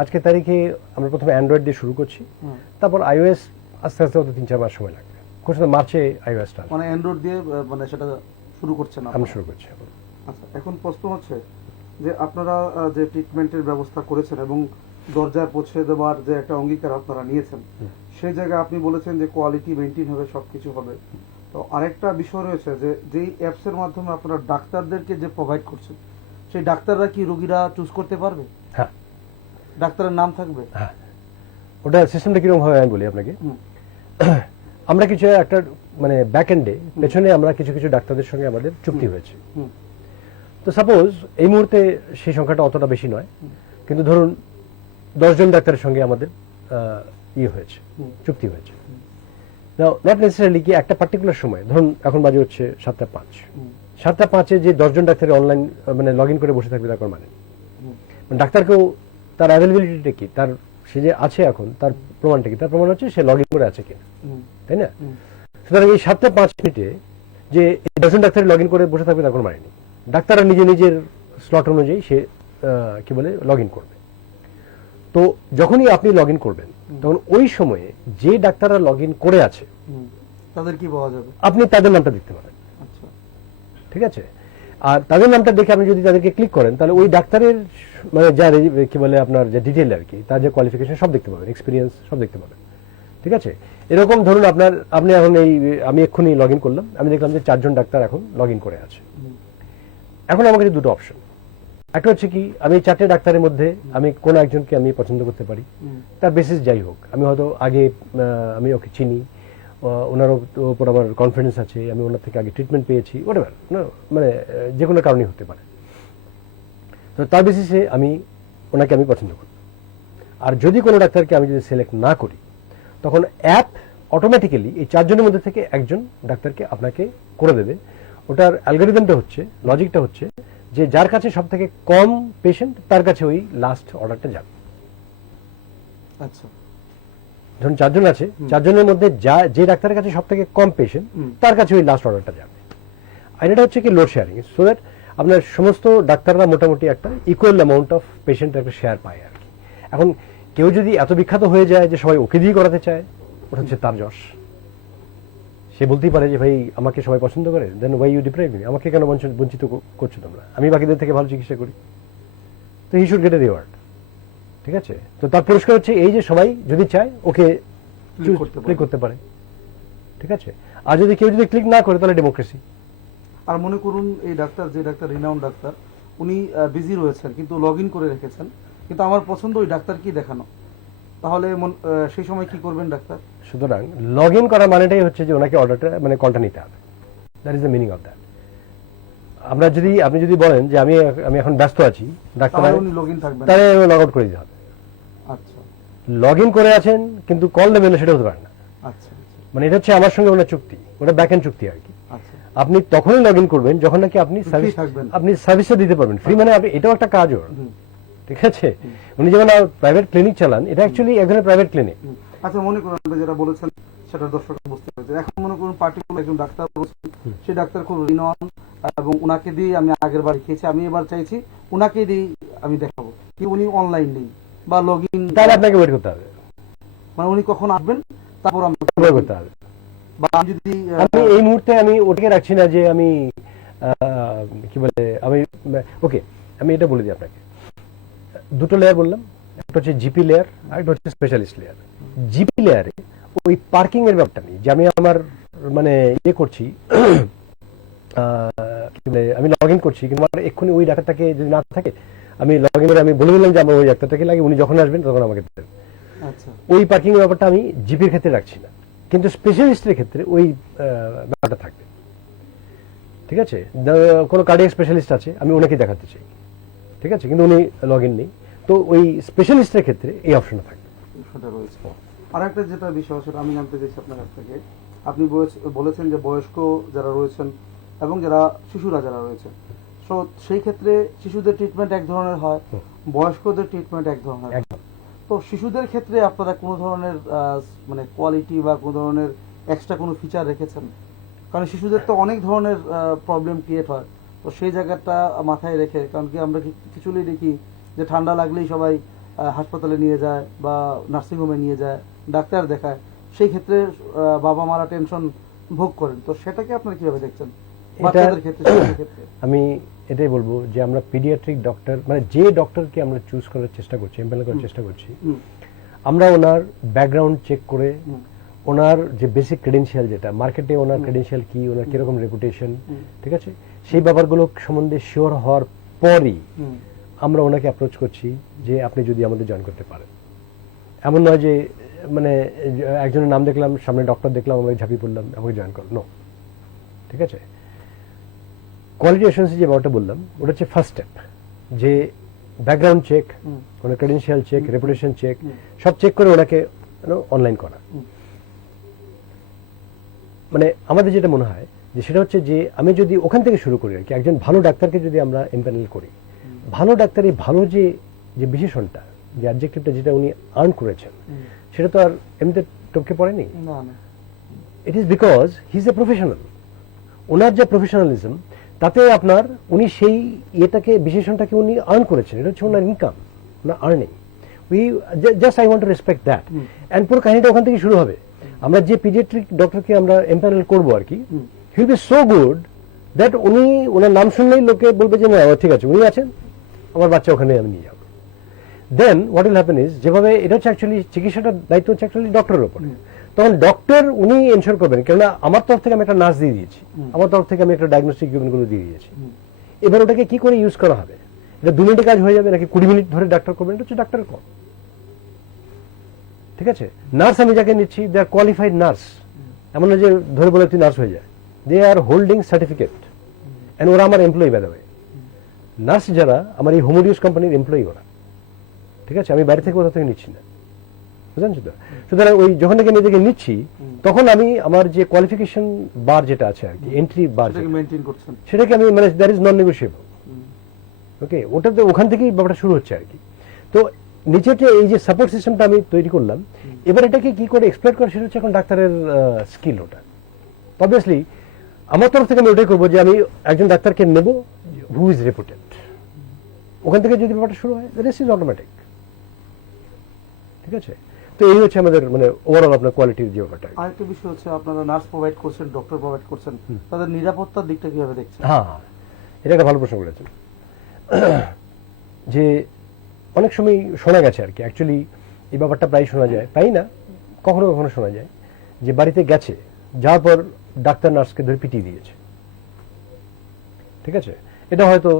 আজকে তারিখে আমরা প্রথমে অ্যান্ড্রয়েড দিয়ে শুরু করছি, তারপর আইওএস আস্তে আস্তে 3-4 মাস সময় লাগবে। মার্চে আইওএসটা, মানে অ্যান্ড্রয়েড দিয়ে মানে সেটা শুরু করছেন? আমি শুরু করছি। আচ্ছা, এখন প্রশ্ন হচ্ছে যে আপনারা যে ট্রিটমেন্টের ব্যবস্থা করেছেন এবং দরজায় পৌঁছে দেওয়ার যে একটা অঙ্গীকার আপনারা নিয়েছেন, সেই জায়গায় আপনি বলেছেন যে কোয়ালিটি মেনটেন হবে, সবকিছু হবে। তো আরেকটা বিষয় রয়েছে যে যেই অ্যাপসের মাধ্যমে আপনারা ডাক্তারদেরকে যে প্রোভাইড করছেন, সেই ডাক্তাররা কি রোগীরা চুজ করতে পারবে? হ্যাঁ, ডাক্তারের নাম থাকবে? হ্যাঁ। ওটা সিস্টেমটা কিরকম হবে আমি বলি আপনাকে। আমরা কিছু একটা মানে ব্যাক এন্ডে পেছনে আমরা কিছু ডাক্তারদের সঙ্গে আমাদের চুক্তি হয়েছে। তো সাপোজ এই মুহূর্তে সেই সংখ্যাটা অতটা বেশি নয়, কিন্তু ধরুন 10 জন ডাক্তারের সঙ্গে আমাদের হয়েছে, চুক্তি হয়েছে। নট নেসেসারিলি কি একটা পার্টিকুলার সময়, ধরুন এখন বাজে হচ্ছে 7:05 যে 10 জন ডাক্তার অনলাইন মানে লগ ইন করে বসে থাকবে তার মানে ডাক্তারকেও তার অ্যাভেলেবিলিটিটা কি, তার সে যে আছে এখন তার প্রমাণটা কি, তার প্রমাণ হচ্ছে সে লগ ইন করে আছে কিনা, তাই না? সুতরাং এই 7:05 যে 10 জন ডাক্তার লগ ইন করে বসে থাকবে তার কোনো মানে নেই। ডাক্তাররা নিজের স্লট অনুযায়ী সে কি বলে লগ ইন করবে। তো যখনই আপনি লগ ইন করবেন তখন ওই সময়ে যে ডাক্তাররা লগ ইন করে আছে তাদের কি পাওয়া যাবে, আপনি তাদের নামটা দেখতে পাবেন। আচ্ছা, ঠিক আছে। আর তাদের নামটা দেখে আপনি যদি তাদেরকে ক্লিক করেন তাহলে ওই ডাক্তারের মানে যা কি বলে আপনার যে ডিটেইল আর কি, তার যে কোয়ালিফিকেশন সব দেখতে পাবেন, এক্সপিরিয়েন্স সব দেখতে পাবেন, ঠিক আছে। এরকম ধরুন আপনি এখন আমি এক্ষুনি লগ ইন করলাম, আমি দেখলাম যে 4 জন ডাক্তার এখন লগ ইন করে আছে। এখন আমার কাছে দুটো অপশন, একটা হচ্ছে কি আমি 4টে ডাক্তারের মধ্যে আমি কোন একজনকে আমি পছন্দ করতে পারি, তার বেসিস যাই হোক, আমি হয়তো আগে আমি ওকে চিনি, ওনার উপর আমার কনফিডেন্স আছে, আমি ওনার থেকে আগে ট্রিটমেন্ট পেয়েছি, হোয়াটএভার, মানে যে কোনো কারণেই হতে পারে। তো তার বেসিসে ওনাকে আমি পছন্দ করি। আর যদি কোনো ডাক্তারকে আমি যদি সিলেক্ট না করি, তখন অ্যাপ অটোমেটিক্যালি এই 4 জনের মধ্যে থেকে একজন ডাক্তারকে আপনাকে করে দেবে। ওটার অ্যালগোরিদমটা হচ্ছে, লজিকটা হচ্ছে যে যার কাছে সব থেকে কম পেশেন্ট তার কাছে ওই লাস্ট অর্ডারটা যাবে। আচ্ছা, ধরুন 4 জন আছে, 4 জনের মধ্যে যে ডাক্তারের কাছে সব থেকে কম পেশেন্ট তার কাছে ওই লাস্ট অর্ডারটা যাবে। আর এটা হচ্ছে কি লোড শেয়ারিং, সো দ্যাট আপনার সমস্ত ডাক্তাররা মোটামুটি একটা ইকুয়াল অ্যামাউন্ট অফ পেশেন্ট একটা শেয়ার পায় আর কি। এখন কেউ যদি এত বিখ্যাত হয়ে যায় যে সবাই ওকে দিয়ে করাতে চায়, ওটা হচ্ছে তার যশ। সে বলতেই পারে যে ভাই আমাকে সবাই পছন্দ করে, দেন ওয়াই ইউ ডিপ্রাইভ মি, আমাকে কেন বঞ্চিত করছো তোমরা, আমি বাকিদের থেকে ভালো চিকিৎসা করি। তো he should get A reward, ঠিক আছে? তো তার পুরস্কার হচ্ছে এই যে সবাই যদি চায় ওকে ক্লিক করতে পারে, ঠিক আছে? আর যদি কেউ যদি ক্লিক না করে তাহলে ডেমোক্রেসি। আর মনে করুন এই ডাক্তার, যে ডাক্তার রিনাউন্ড ডাক্তার, উনি বিজি রয়েছেন কিন্তু লগ ইন করে রেখেছেন, কিন্তু আমার পছন্দ ওই ডাক্তারকেই দেখানো, তাহলে সেই সময় কি করবেন ডাক্তার? সুতরাং লগ ইন করার মানেটাই হচ্ছে যে ওনাকে অর্ডারটা মানে কলটা নিতে হবে। That is the meaning of that. আপনি যদি বলেন যে আমি এখন ব্যস্ত আছি ডাক্তার, উনি লগ ইন থাকবেন, তাহলে লগ আউট করে দিতে হবে। আচ্ছা, লগ ইন করে আছেন কিন্তু কল দেবেন না, সেটা হতে পারে না। আচ্ছা, মানে এটা হচ্ছে আমার সঙ্গে ওনার চুক্তি, ওটা ব্যাক এন্ড চুক্তি আর কি। আচ্ছা, আপনি তখনই লগ ইন করবেন যখন নাকি আপনি সার্ভিস থাকবেন, আপনি সার্ভিসও দিতে পারবেন ফ্রি। মানে আপনি এটাও একটা কাজ ওর, ঠিক আছে? উনি যেমন প্রাইভেট ক্লিনিক চালান, এটা অ্যাকচুয়ালি এক ধরনের প্রাইভেট ক্লিনিক। আচ্ছা, মনে করুন যেটা বলেছেন সেটা দর্শক বুঝতে পেরেছে। এখন মনে করুন পার্টিকুলার একজন ডাক্তার বলছেন, সেই ডাক্তার খুব রিনন এবং উনাকে দিয়ে আমি আগের বার দেখিয়েছি, আমি এবার চাইছি উনাকে দিয়ে আমি দেখাবো, কি উনি অনলাইন নেই বা লগ ইন, তাহলে আপনাকে ওয়েট করতে হবে, মানে উনি কখন আসবেন তারপর আমি ওয়েট করতে হবে। বা আমি যদি আমি এই মুহূর্তে আমি ওটাকে রাখছি না যে আমি কি বলে আমি ওকে, আমি এটা বলে দিই আপনাকে। দুটো লেয়ার বললাম, একটা হচ্ছে জিপি লেয়ার আর একটা হচ্ছে স্পেশালিস্ট লেয়ার। জিপি লেয়ারে ওই পার্কিং এর ব্যাপারটা নেই যে আমি আমার মানে ইয়ে করছি, আমি লগ ইন করছি কিন্তু আমার এক্ষুনি ওই ডাক্তারটাকে যদি না থাকে, আমি লগ ইন করে আমি বলে দিলাম যে আমার ওই ডাক্তারটাকে লাগে, উনি যখন আসবেন তখন আমাকে দেবেন। আচ্ছা, ওই পার্কিং এর ব্যাপারটা আমি জিপির ক্ষেত্রে রাখছি না, কিন্তু স্পেশালিস্টের ক্ষেত্রে ওই ব্যাপারটা থাকবে, ঠিক আছে? কোনো কার্ডিয়াক স্পেশালিস্ট আছে, আমি ওনাকে দেখাতে চাই, ঠিক আছে, কিন্তু উনি লগ ইন নেই, তো ওই স্পেশালিস্টের ক্ষেত্রে এই অপশনটা থাকবে। সেটা রয়েছে। আর একটা যেটা বিষয় সেটা আমি জানতে চাইছি আপনার কাছ থেকে, আপনি বলেছেন যে বয়স্ক যারা রয়েছেন এবং যারা শিশুরা যারা রয়েছেন, সো সেই ক্ষেত্রে শিশুদের ট্রিটমেন্ট এক ধরনের হয়, বয়স্কদের ট্রিটমেন্ট এক ধরনের। তো শিশুদের ক্ষেত্রে আপনারা কোনো ধরনের মানে কোয়ালিটি বা কোনো ধরনের এক্সট্রা কোনো ফিচার রেখেছেন? কারণ শিশুদের তো অনেক ধরনের প্রবলেম ক্রিয়েট হয়, তো সেই জায়গাটা মাথায় রেখে, কারণ কি আমরা কিছুই দেখি যে ঠান্ডা লাগলেই সবাই হাসপাতালে নিয়ে যায় বা নার্সিংহোমে নিয়ে যায়, ডাক্তার দেখায়, সেই ক্ষেত্রে বাবা মারা টেনশন ভোগ করেন, তো সেটাকে আপনারা কিভাবে দেখছেন বাচ্চাদের ক্ষেত্রে? আমি এটাই বলবো যে আমরা পিডিয়াট্রিক ডক্টর, মানে যে ডক্টরকে আমরা চুজ করার চেষ্টা করছি, এমপ্যানেল করার চেষ্টা করছি, আমরা ওনার ব্যাকগ্রাউন্ড চেক করে, ওনার যে বেসিক ক্রেডেনশিয়াল, যেটা মার্কেটে ওনার ক্রেডেনশিয়াল কি, ওনার কিরকম রেপুটেশন, ঠিক আছে, সেই ব্যাপারগুলো সম্বন্ধে শিওর হওয়ার পরই আমরা ওনাকে অ্যাপ্রোচ করছি যে আপনি যদি আমাদের জয়েন করতে পারেন। এমন নয় যে মানে একজনের নাম দেখলাম, সামনে ডক্টর দেখলাম, আমরা ঝাঁপিয়ে পড়লাম, আমাকে জয়েন করো, নো, ঠিক আছে? কোয়ালিটি অ্যাসুরেন্স যে ব্যাপারটা বললাম, ওটা হচ্ছে ফার্স্ট স্টেপ, যে ব্যাকগ্রাউন্ড চেক, ওনার ক্রেডেনশিয়াল চেক, রেপুটেশন চেক, সব চেক করে ওনাকে অনলাইন করা। মানে আমাদের যেটা মনে হয় যে সেটা হচ্ছে যে আমি যদি ওখান থেকে শুরু করি আর কি, একজন ভালো ডাক্তারকে যদি আমরা এমপ্যানেল করি, ভালো ডাক্তার, এই ভালো যে বিশেষণটা, যে অবজেক্টিভটা যেটা উনি আর্ন করেছেন, সেটা তো আর এমনিতে টপকে পড়েনি। It is because he is a professional. ওনার যে প্রফেশনালিজম, তাতে আপনার উনি সেই ইয়েটাকে, বিশেষণটাকে উনি আর্ন করেছেন, এটা হচ্ছে ওনার ইনকাম, ওনার earning. We just I want to respect that, and পুরো কাহিনীটা ওখান থেকে শুরু হবে। আমরা যে পিডিয়াট্রিক ডক্টরকে আমরা এমপ্যানেল করবো আর কি, he will be so good that উনি, ওনার নাম শুনলেই লোকে বলবে যে না ঠিক আছে, উনি আছেন, আমার বাচ্চা ওখানে আমি নিয়ে যাবো। দেন হোয়াট উইল হ্যাপেন ইজ, যেভাবে এটা হচ্ছে অ্যাকচুয়ালি চিকিৎসাটার দায়িত্ব হচ্ছে অ্যাকচুয়ালি ডক্টরের উপরে, তখন ডক্টর উনি এনশোর করবেন, কেননা আমার তরফ থেকে আমি একটা নার্স দিয়ে দিয়েছি, আমার তরফ থেকে আমি একটা ডায়াগনস্টিক ইকুইপমেন্টগুলো দিয়ে দিয়েছি। এবার ওটাকে কি করে ইউজ করা হবে, এটা 2 মিনিটে কাজ হয়ে যাবে নাকি 20 মিনিট ধরে ডাক্তার করবেন, এটা হচ্ছে ডাক্তারের কল, ঠিক আছে? নার্স আমি যাকে নিচ্ছি, দে আর কোয়ালিফাইড নার্স, এমন না যে ধরে বলে তুই নার্স হয়ে যায়, they are holding certificate, and ওরা আমার employee by the way. Nurse যারা আমার এই হোমোডিউস কোম্পানির এমপ্লয়ি ওরা, ঠিক ঠিক আছে, আমি বাইরে থেকে কোথাও থেকে নিচ্ছি না, বুঝলেন তো? সুতরাং ওই যখন থেকে নিজেকে নিচ্ছি তখন আমি আমার যে কোয়ালিফিকেশন বার যেটা আছে আর কি, এন্ট্রি বার, মেইনটেইন করছেন, সেটাকে আমি মানে দ্যাট ইজ নন নেগোশিয়েবল। ওকে, ওটা তো ওখান থেকেই ব্যাপারটা শুরু হচ্ছে আর কি। তো নিচেতে এই যে সাপোর্ট সিস্টেমটা আমি তৈরি করলাম, এবার এটাকে কি করে এক্সপ্লয়েট করা সেটা হচ্ছে এখন ডাক্তারের স্কিল। ওটা অবভিয়াসলি আমার তরফ থেকে আমি ওটাই করবো যে আমি একজন ডাক্তারকে নেব হু ইজ রেপুটেড, ওখান থেকে যদি ব্যাপারটা শুরু হয় রেস্ট ইজ অটোমেটিক। ঠিক আছে, তো এই হচ্ছে আমাদের মানে ওভারঅল আপনার কোয়ালিটির যে ব্যাপারটা। আরেকটা বিষয় হচ্ছে আপনারা নার্স প্রোভাইড করছেন, ডক্টর প্রোভাইড করছেন, তাদের নিরাপত্তার দিকটা কিভাবে দেখছেন? হ্যাঁ, এটা একটা ভালো প্রশ্ন করেছেন। যে অনেক সময় শোনা গেছে আর কি, অ্যাকচুয়ালি এই ব্যাপারটা প্রায় শোনা যায়, প্রায় না, কখনো কখনো শোনা যায় যে বাড়িতে গেছে, যাওয়ার পর ডাক্তার নার্সকে ধরে পিটিয়ে দিয়েছে। ঠিক আছে, এটা হয়তো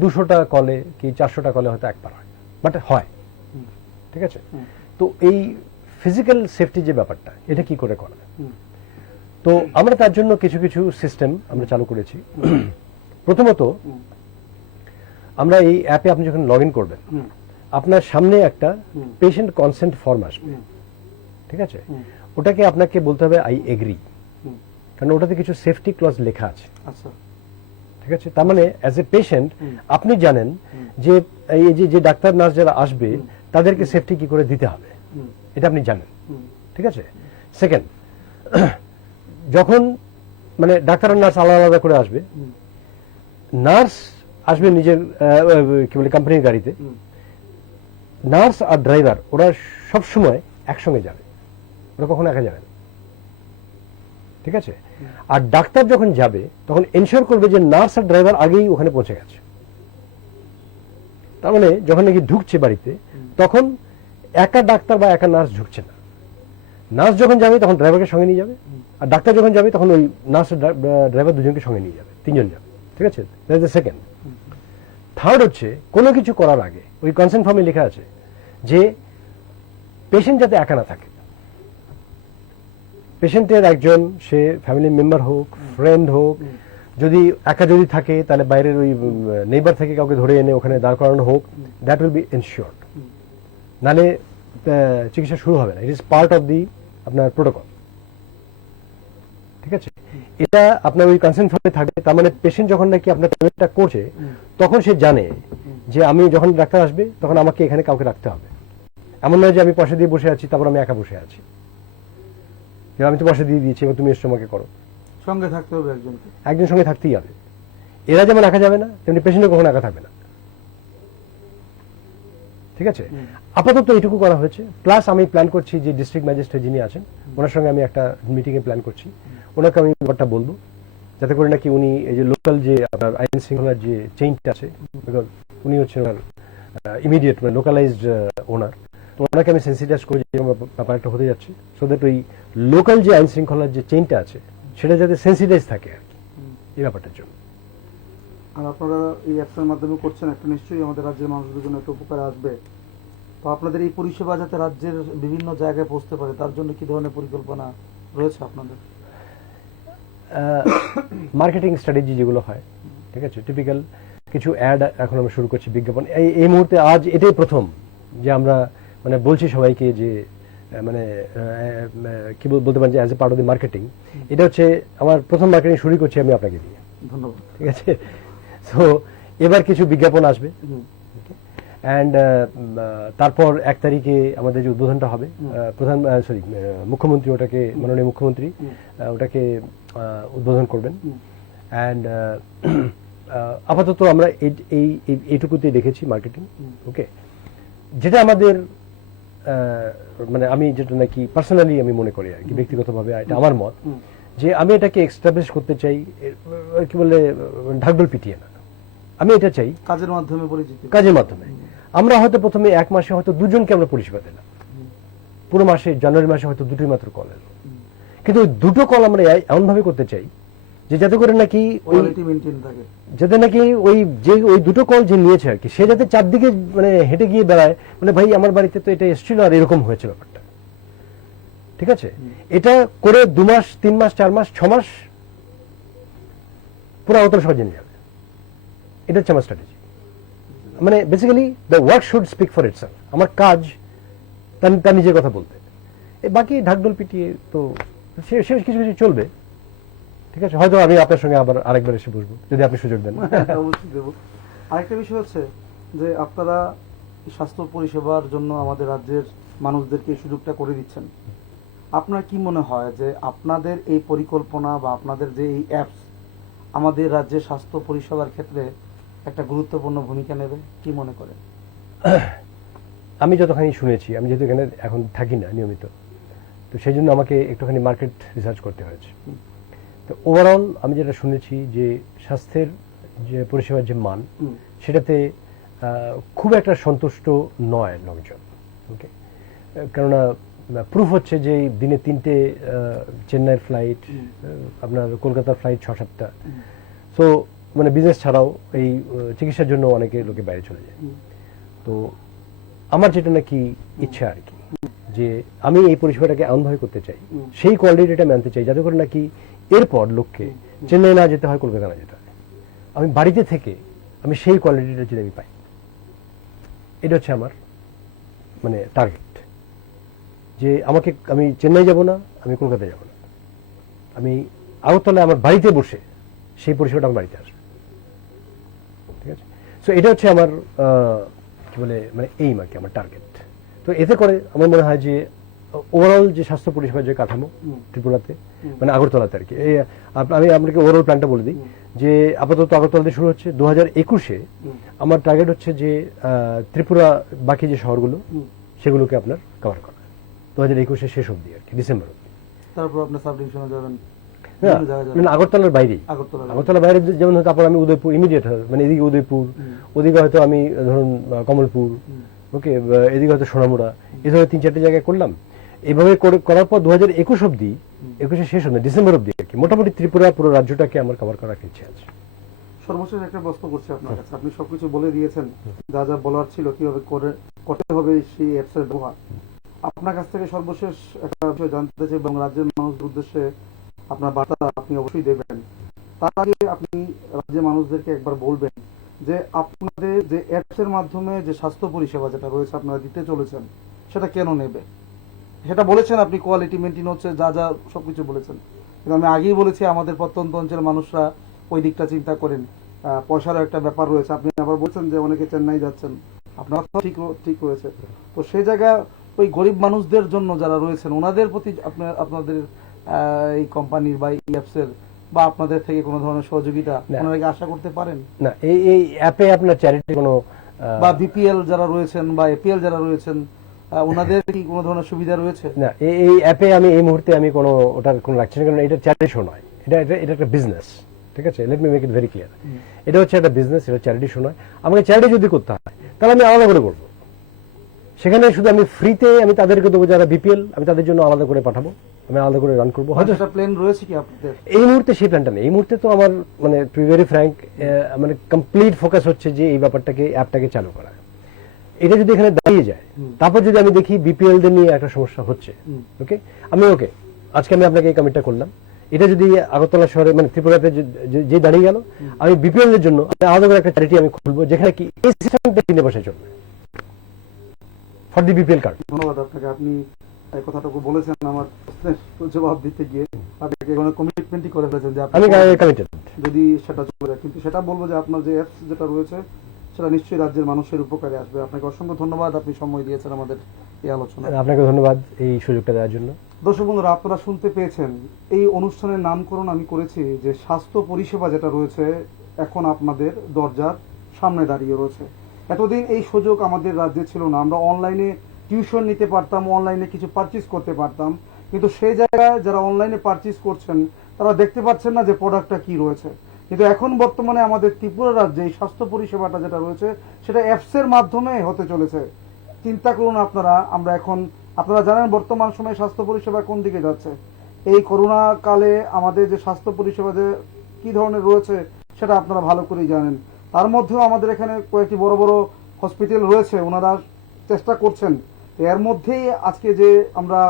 200টা কলে কি 400টা কলে হয়তো একবার হয়, বাট হয়। ঠিক আছে, তো এই ফিজিক্যাল সেফটি যে ব্যাপারটা, এটা কি করে করা? তো আমরা তার জন্য কিছু কিছু সিস্টেম আমরা চালু করেছি। প্রথমত, আমরা এই অ্যাপে আপনি যখন লগ ইন করবেন, আপনার সামনে একটা পেশেন্ট কনসেন্ট ফর্ম আসবে। ঠিক আছে, ওটাকে আপনাকে বলতে হবে আই এগ্রি, কারণ ওটাতে কিছু সেফটি ক্লজ লেখা আছে। আচ্ছা, ঠিক আছে, তার মানে অ্যাজ এ পেশেন্ট আপনি জানেন যে এই যে ডাক্তার নার্স যারা আসবে তাদেরকে সেফটি কি করে দিতে হবে, এটা আপনি জানেন। ঠিক আছে, সেকেন্ড, যখন মানে ডাক্তার আর নার্স আলাদা আলাদা করে আসবে, নার্স আসবে নিজের কি বলে কোম্পানির গাড়িতে, নার্স আর ড্রাইভার ওরা সবসময় একসঙ্গে যাবে, ওরা কখনো একা যাবে না। ঠিক আছে, আর ডাক্তার যখন যাবে তখন এনশিওর করবে যে নার্স আর ড্রাইভার আগেই ওখানে পৌঁছে গেছে। তার মানে যখন নাকি ঢুকছে বাড়িতে, তখন একা ডাক্তার বা একা নার্স ঢুকছে না। নার্স যখন যাবে তখন ড্রাইভারকে সঙ্গে নিয়ে যাবে, আর ডাক্তার যখন যাবে তখন ওই নার্স আর ড্রাইভার দুজনকে সঙ্গে নিয়ে যাবে, তিনজন যাবে। ঠিক আছে, দ্যাটস দ্য সেকেন্ড। থার্ড হচ্ছে, কোনো কিছু করার আগে ওই কনসেন্ট ফর্মে লেখা আছে যে পেশেন্ট যাতে একা না থাকে। পেশেন্টের একজন, সে ফ্যামিলি মেম্বার হোক, ফ্রেন্ড হোক, যদি একা যদি থাকে তাহলে বাইরের ওই নেইবার থেকে কাউকে ধরে এনে ওখানে দাঁড় করানো হোক, দ্যাট উইল বি এনশিওরড, নাহলে চিকিৎসা শুরু হবে না। It is part of the আপনার প্রোটোকল। ঠিক আছে, এটা আপনার ওই কনসেন্ট ফর্মে থাকবে। তার মানে পেশেন্ট যখন নাকি আপনার পেমেন্টটা করছে, তখন সে জানে যে আমি যখন ডাক্তার আসবে তখন আমাকে এখানে কাউকে রাখতে হবে। এমন নয় যে আমি পয়সা দিয়ে বসে আছি, তারপর আমি একা বসে আছি, আমি তো পয়সা দিয়ে দিয়েছি, এবার তুমি এসে আমাকে করো। সঙ্গে থাকতে হবে একজনকে, একজন সঙ্গে থাকতেই হবে। এরা যেমন একা যাবে না, তেমনি পেশেন্টও কখনো একা থাকবে না। ঠিক আছে, আপাতত এইটুকু করা হয়েছে। প্লাস আমি প্ল্যান করছি যে ডিস্ট্রিক্ট ম্যাজিস্ট্রেট যিনি আছেন, ওনার সঙ্গে আমি একটা মিটিংয়ে প্ল্যান করছি, ওনাকে আমি ব্যাপারটা বলবো, যাতে করে নাকি উনি এই যে লোকাল যে আপনার আইন শৃঙ্খলার যে চেইনটা আছে, বিকজ উনি হচ্ছেন ওনার ইমিডিয়েট মানে লোকালাইজড ওনার, তো ওনাকে আমি সেন্সিটাইজ করে যে ব্যাপার একটা হতে যাচ্ছে, সো দ্যাট ওই লোকাল যে আইন শৃঙ্খলার যে চেইনটা আছে সেটা যাতে সেন্সিটাইজ থাকে আর কি এই ব্যাপারটার জন্য। আর আপনারা এই অ্যাপসের মাধ্যমে করছেন, একটা নিশ্চয়ই আমাদের রাজ্যের মানুষদের জন্য একটা উপকার আসবে। তো আপনাদের এই পরিষেবা যাতে রাজ্যের বিভিন্ন জায়গায় পৌঁছতে পারে, তার জন্য কি ধরনের পরিকল্পনা রয়েছে আপনাদের? মার্কেটিং স্ট্র্যাটেজি যেগুলো হয়, ঠিক আছে, টিপিক্যাল কিছু অ্যাড এখন আমরা শুরু করছি, বিজ্ঞাপন। এই মুহূর্তে আজ এটাই প্রথম যে আমরা মানে বলছি সবাইকে যে মানে কি বলতে পারেন যে as a part of the marketing, এটা হচ্ছে আমার প্রথম মার্কেটিং শুরু করছি আমি আপনাকে দিয়ে। ধন্যবাদ। ঠিক আছে, তো এবার কিছু বিজ্ঞাপন আসবে, অ্যান্ড তারপর 1 তারিখে আমাদের যে উদ্বোধনটা হবে, মুখ্যমন্ত্রী ওটাকে, মাননীয় মুখ্যমন্ত্রী ওটাকে উদ্বোধন করবেন। অ্যান্ড আপাতত আমরা এইটুকুতেই দেখেছি মার্কেটিং। ওকে, যেটা আমাদের মানে আমি যেটা নাকি পার্সোনালি আমি মনে করি আর কি, ব্যক্তিগতভাবে এটা আমার মত, যে আমি এটাকে এস্টাবলিশ করতে চাই কি বলে ঢাকঢোল পিটিয়ে না। আমি এটা চাই কাজের মাধ্যমে পরিচিতি, কাজের মাধ্যমে। আমরা হয়তো প্রথমে 1 মাসে হয়তো 2জনকে আমরা পরিষেবা দিলাম, পুরো মাসে জানুয়ারি মাসে হয়তো 2টোই মাত্র কল এলো, কিন্তু ওই 2টো কল আমরা এমন ভাবে করতে চাই যে যাতে করে নাকি যাতে নাকি ওই 2টো কল যে নিয়েছে আর কি, সে যাতে চারদিকে মানে হেঁটে গিয়ে বেড়ায়, মানে ভাই আমার বাড়িতে তো এটা এসেছিল আর এরকম হয়েছে ব্যাপারটা। ঠিক আছে, এটা করে 2 মাস 3 মাস 4 মাস 6 মাস পুরো আওতার সবাই জেনে যাবে। এটা হচ্ছে আমার স্ট্র্যাটেজি। মানে basically the work should speak for itself. আমার কাজ তার নিজের কথা বলতে, বাকি ঢাকঢোল পিটিয়ে তো সে কিছু কিছু চলবে। ঠিক আছে, হয়তো আমি আপনার সঙ্গে আবার আরেকবার এসে বসবো যদি আপনি সুযোগ দেন। অবশ্যই দেবো। আরেকটা বিষয় হচ্ছে যে আপনারা স্বাস্থ্য পরিষেবার জন্য আমাদের রাজ্যের মানুষদেরকে এই সুযোগটা করে দিচ্ছেন। আপনার কি মনে হয় যে আপনাদের এই পরিকল্পনা বা আপনাদের যে এই অ্যাপস আমাদের রাজ্যের স্বাস্থ্য পরিষেবার ক্ষেত্রে একটা গুরুত্বপূর্ণ ভূমিকা নেবে, কি মনে করেন? আমি যতখানি শুনেছি, আমি যেহেতু এখানে এখন থাকি না নিয়মিত, তো সেই জন্য আমাকে একটুখানি মার্কেট রিসার্চ করতে হয়েছে। তো ওভারঅল আমি যেটা শুনেছি যে স্বাস্থ্যের যে পরিষেবার যে মান, সেটাতে খুব একটা সন্তুষ্ট নয় লোকজন। ওকে, কেননা প্রুফ হচ্ছে যে দিনে 3টে চেন্নাইয়ের ফ্লাইট, আপনার কলকাতার ফ্লাইট 6-7টা। সো মানে বিজনেস ছাড়াও এই চিকিৎসার জন্য অনেকে লোকে বাইরে চলে যায়। তো আমার যেটা নাকি ইচ্ছা আর কি, যে আমি এই পরিষেবাটাকে এমনভাবে করতে চাই, সেই কোয়ালিটিটা আমি আনতে চাই যাতে করে নাকি এরপর লোককে চেন্নাই না যেতে হয়, কলকাতা না যেতে হয়। আমি বাড়িতে থেকে আমি সেই কোয়ালিটিটা যদি আমি পাই, এটা হচ্ছে আমার মানে টার্গেট। যে আমি চেন্নাই যাব না, আমি কলকাতায় যাব না, আমি আগরতলায় আমার বাড়িতে বসে সেই পরিষেবাটা আমার বাড়িতে আসবে। ঠিক আছে, সো এটা হচ্ছে আমার কি বলে মানে এইম আর কি, আমার টার্গেট। তো এতে করে আমার মনে হয় যে ওভারঅল যে স্বাস্থ্য পরিষেবার যে কাঠামো ত্রিপুরাতে, মানে আগরতলাতে আর কি, আমি আপনাকে ওভারঅল প্ল্যানটা বলে দিই যে আপাতত আগরতলাতে শুরু হচ্ছে। 2021-এ আমার টার্গেট হচ্ছে যে ত্রিপুরা বাকি যে শহরগুলো সেগুলোকে আপনার কভার করা 2021-এর শেষ অবধি আর কি, ডিসেম্বর অবধি। তারপর আপনার সাব ডিভিশনে যাবেন? আগরতলার বাইরেই, আগরতলার বাইরে যেমন তারপর আমি উদয়পুর ইমিডিয়েট, মানে এদিকে উদয়পুর, ওদিকে হয়তো আমি ধরুন কমলপুর, ওকে, এদিকে হয়তো সোনামুড়া, এই ধরনের 3-4টে জায়গায় করলাম। এইভাবে করার পর 2021 অবধি, 21-এর শেষ অবধি, ডিসেম্বর অবধি আর কি, মোটামুটি ত্রিপুরা পুরো রাজ্যটাকে আমার কভার করার ইচ্ছে আছে। সর্বশেষ একটা প্রশ্ন করছি আপনার কাছে, আপনি সবকিছু বলে দিয়েছেন যা যা বলার ছিল, কিভাবে করতে হবে সেই অ্যাপসের ব্যবহার। আপনার কাছ থেকে সর্বশেষ একটা বিষয় জানতে চাই এবং রাজ্যের মানুষদের উদ্দেশ্যে আপনার বার্তা আপনি অবশ্যই দেবেন। তার আগে আপনি রাজ্যের মানুষদেরকে একবার বলবেন যে আপনাদের যে অ্যাপসের মাধ্যমে যে স্বাস্থ্য পরিষেবা যেটা রয়েছে আপনারা দিতে চলেছেন, সেটা কেন নেবে? সেটা বলেছেন আপনি, কোয়ালিটি মেনটেন হচ্ছে, যা যা সবকিছু বলেছেন, কিন্তু আমি আগেই বলেছি আমাদের প্রত্যন্ত অঞ্চলের মানুষরা ওই দিকটা চিন্তা করেন, পয়সারও একটা ব্যাপার রয়েছে। আপনি আবার বলছেন যে অনেকে চেন্নাই যাচ্ছেন, আপনার ঠিক রয়েছে। তো সেই জায়গায় ওই গরিব মানুষদের জন্য যারা রয়েছেন ওনাদের প্রতি আপনাদের এই কোম্পানির বা এই অ্যাপসের বা আপনাদের থেকে কোনো ধরনের সহযোগিতা ওনারা কি আশা করতে পারেন? না, এই অ্যাপে আপনার চ্যারিটি কোনো বা বিপিএল যারা রয়েছেন বা এপিএল যারা রয়েছেন ওনাদের কি কোনো ধরনের সুবিধা রয়েছে? না, এই অ্যাপে আমি এই মুহূর্তে আমি কোনো ওটার কোনো রাখছি না, কারণ এটা চ্যারিটি শো নয়, এটা একটা বিজনেস। ঠিক আছে, let me make it very clear. এটা হচ্ছে একটা বিজনেস, এটা চ্যারিটি শো নয়। আমাকে চ্যারিটি যদি করতে হয় তাহলে আমি আলাদা করে করবো, সেখানে শুধু আমি ফ্রিতে আমি তাদেরকে দেবো যারা বিপিএল, আমি তাদের জন্য আলাদা করে পাঠাবো, আমি আলাদা করে রান করবো। হয়তো সেটা প্ল্যান রয়েছে কি আপনাদের? এই মুহূর্তে সেই প্ল্যানটা নেই। এই মুহূর্তে তো আমার মানে টু বি ভেরি ফ্র্যাঙ্ক, মানে কমপ্লিট ফোকাস হচ্ছে যে এই ব্যাপারটাকে, অ্যাপটাকে চালু করা। এটা যদি এখানে দাঁড়িয়ে যায়, তারপর যদি আমি দেখি বিপিএল দের নিয়ে একটা সমস্যা হচ্ছে, ওকে, আজকে আমি আপনাকে এই কমিটটা করলাম। এটা যদি আগরতলা শহরে মানে ত্রিপুরাতে যে দাঁড়িয়ে গেল, আমি বিপিএল এর জন্য আলাদা করে একটা চ্যারিটি আমি খুলবো, যেখানে কি এই সিস্টেমটা কিনে বসে চলবে ফর দি বিপিএল কার্ড। ধন্যবাদ আপনাকে, আপনি এই কথাটুকু বলেছেন আমার জবাব দিতে গিয়ে। আপনাকে কোনো কমিটমেন্টই করে ফেলেছেন যে আমি কমিটেড যদি সেটা চলে যায়, কিন্তু সেটা বলবো যে আপনার যে অ্যাপস যেটা রয়েছে সেটা নিশ্চয়ই রাজ্যের মানুষের উপকারে আসবে। আপনাকে অসংখ্য ধন্যবাদ, আপনি সময় দিয়েছেন আমাদের এই আলোচনা। আপনাকে ধন্যবাদ এই সুযোগটা দেওয়ার জন্য। দর্শক বন্ধুরা, আপনারা শুনতে পেয়েছেন, এই অনুষ্ঠানের নামকরণ আমি করেছি যে স্বাস্থ্য পরিষেবা যেটা রয়েছে এখন আপনাদের দরজার সামনে দাঁড়িয়ে রয়েছে। এতদিন এই সুযোগ আমাদের রাজ্যে ছিল না, আমরা অনলাইনে টিউশন নিতে পারতাম, অনলাইনে কিছু পারচেজ করতে পারতাম, কিন্তু সেই জায়গায় যারা অনলাইনে পারচেজ করছেন তারা দেখতে পাচ্ছেন না যে প্রোডাক্টটা কি রয়েছে। কিন্তু এখন বর্তমানে আমাদের ত্রিপুরা রাজ্যে এই স্বাস্থ্য পরিষেবাটা যেটা রয়েছে সেটা অ্যাপসের মাধ্যমে হতে চলেছে। চিন্তা করুন আপনারা জানেন বর্তমান সময়ে স্বাস্থ্য পরিষেবা কোন দিকে যাচ্ছে। এই করোনা কালে আমাদের যে স্বাস্থ্য পরিষেবা যে কি ধরনের রয়েছে সেটা আপনারা ভালো করেই জানেন। তার মধ্যেও আমাদের এখানে কয়েকটি বড় বড় হসপিটাল রয়েছে, ওনারা চেষ্টা করছেন। এর মধ্যেই আজকে যে আমরা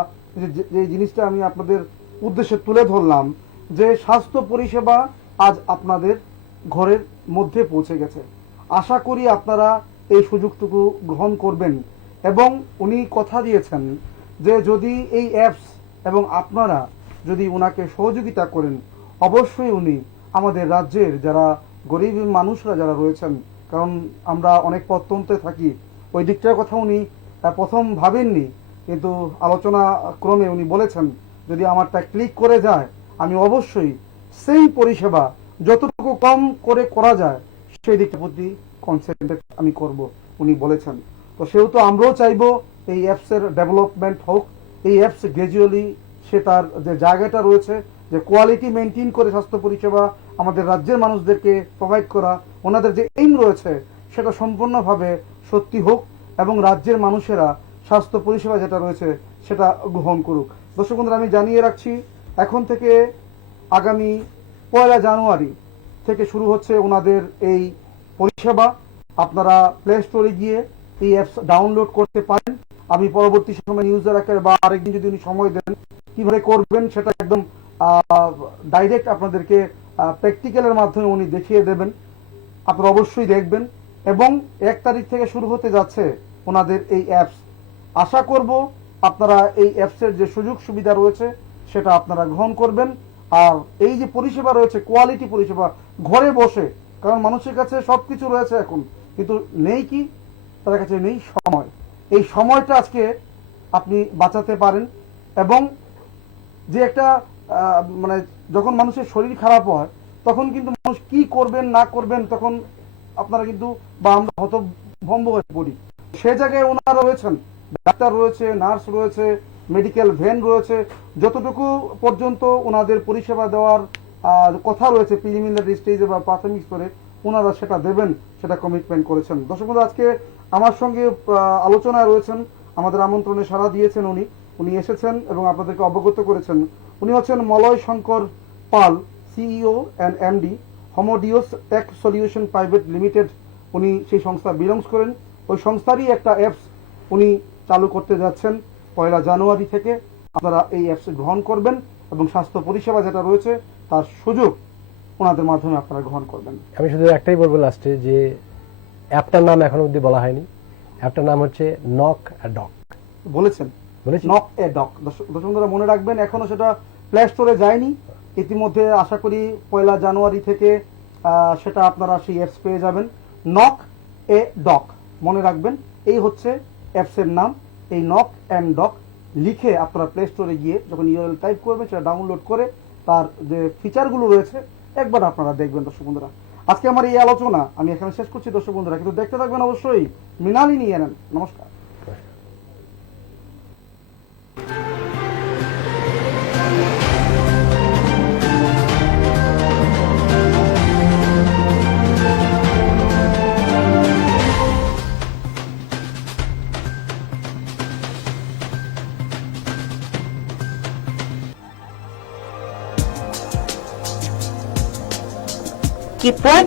যে জিনিসটা আমি আপনাদের উদ্দেশ্যে তুলে ধরলাম, যে স্বাস্থ্য পরিষেবা আজ আপনাদের ঘরের মধ্যে পৌঁছে গেছে। আশা করি আপনারা এই সুযোগটুকু গ্রহণ করবেন। এবং উনি কথা দিয়েছেন যে যদি এই অ্যাপস এবং আপনারা যদি ওনাকে সহযোগিতা করেন, অবশ্যই উনি আমাদের রাজ্যের যারা গরিব মানুষরা যারা রয়েছেন, কারণ আমরা অনেক প্রত্যন্তে থাকি, ওই দিকটার কথা উনি প্রথম ভাবেননি, কিন্তু আলোচনা ক্রমে উনি বলেছেন যদি আমারটা ক্লিক করে যায় আমি অবশ্যই সেই পরিষেবা যতটুকু কম করে করা যায় সেই দিকটার প্রতি কনসেন্ট্রেট আমি করব উনি বলেছেন। তো সেহেতু আমরাও চাইবো এই অ্যাপসের ডেভেলপমেন্ট হোক, এই অ্যাপস গ্র্যাজুয়ালি সে তার যে জায়গাটা রয়েছে যে কোয়ালিটি মেনটেন করে স্বাস্থ্য পরিষেবা আমাদের রাজ্যের মানুষদেরকে প্রোভাইড করা, ওনাদের যে এইম রয়েছে সেটা সম্পূর্ণভাবে সত্যি হোক এবং রাজ্যের মানুষেরা স্বাস্থ্য পরিষেবা যেটা রয়েছে সেটা গ্রহণ করুক। দর্শক বন্ধুরা, আমি জানিয়ে রাখছি এখন থেকে আগামী 1 জানুয়ারি থেকে শুরু হচ্ছে ওনাদের এই পরিষেবা। আপনারা প্লে স্টোরে গিয়ে এই অ্যাপস ডাউনলোড করতে পারেন। আমি পরবর্তী সময় নিউজের আকারে বা আরেকদিন যদি উনি সময় দেন কিভাবে করবেন সেটা একদম ডাইরেক্ট আপনাদেরকে প্র্যাকটিক্যালের মাধ্যমে উনি দেখিয়ে দেবেন। আপনারা অবশ্যই দেখবেন। এবং 1 তারিখ থেকে শুরু হতে যাচ্ছে ওনাদের এই অ্যাপস। আশা করব আপনারা এই অ্যাপসের যে সুযোগ সুবিধা রয়েছে সেটা আপনারা গ্রহণ করবেন। আর এই যে পরিষেবা রয়েছে, কোয়ালিটি পরিষেবা, ঘরে বসে, কারণ মানুষের কাছে সবকিছু রয়েছে এখন, কিন্তু নেই কি, তাদের কাছে নেই সময়। এই সময়টা আজকে আপনি বাঁচাতে পারেন। এবং যে একটা মানে যখন মানুষের শরীর খারাপ হয় তখন কিন্তু মানুষ কি করবেন না করবেন তখন আপনারা কিন্তু বা আমরা হতভম্ব হয়ে পড়ি। সে জায়গায় ওনারা রয়েছেন, ডাক্তার রয়েছে, নার্স রয়েছে, মেডিকেল ভ্যান রয়েছে, যতটুকু পর্যন্ত ওনাদের পরিষেবা দেওয়ার কথা রয়েছে প্রিলিমিনারি স্টেজে বা প্রাথমিক স্তরে ওনারা সেটা দেবেন, সেটা কমিটমেন্ট করেছেন। দর্শক বন্ধু, আজকে আমার সঙ্গে আলোচনায় রয়েছেন, আমাদের আমন্ত্রণে সাড়া দিয়েছেন উনি এসেছেন এবং আপনাদেরকে অবগত করেছেন। উনি হচ্ছেন Malay Shankar Pal, CEO and MD, Homodeus tech solution private limited. উনি সেই সংস্থা বিলংস করেন। ওই সংস্থারই একটা অ্যাপস উনি চালু করতে যাচ্ছেন 1 জানুয়ারি থেকে। আপনারা এই অ্যাপস গ্রহণ করবেন এবং স্বাস্থ্য পরিষেবা যেটা রয়েছে তার সুযোগ ওনাদের মাধ্যমে আপনারা গ্রহণ করবেন। আমি শুধু একটাই বলবো লাস্টে, যে অ্যাপটার নাম এখনো অবধি বলা হয়নি। অ্যাপটার নাম হচ্ছে নক এ ডক। বলেছেন নক এ ডক। দর্শক বন্ধুরা মনে রাখবেন, এখনো সেটা প্লে স্টোরে যায়নি। ইতিমধ্যে আশা করি 1 জানুয়ারি থেকে সেটা আপনারা সেই অ্যাপস পেয়ে যাবেন। নক এ ডক মনে রাখবেন, এই হচ্ছে অ্যাপসের নাম। এই নক অ্যান্ড ডক লিখে আপনারা প্লে স্টোরে গিয়ে যখন ইউআরএল টাইপ করবেন সেটা ডাউনলোড করে তার যে ফিচারগুলো রয়েছে একবার আপনারা দেখবেন। দর্শক বন্ধুরা, আজকে আমার এই আলোচনা আমি এখানে শেষ করছি। দর্শক বন্ধুরা কিন্তু দেখতে থাকবেন অবশ্যই মৃণালিনী নিয়ে নেন। নমস্কার। Que pode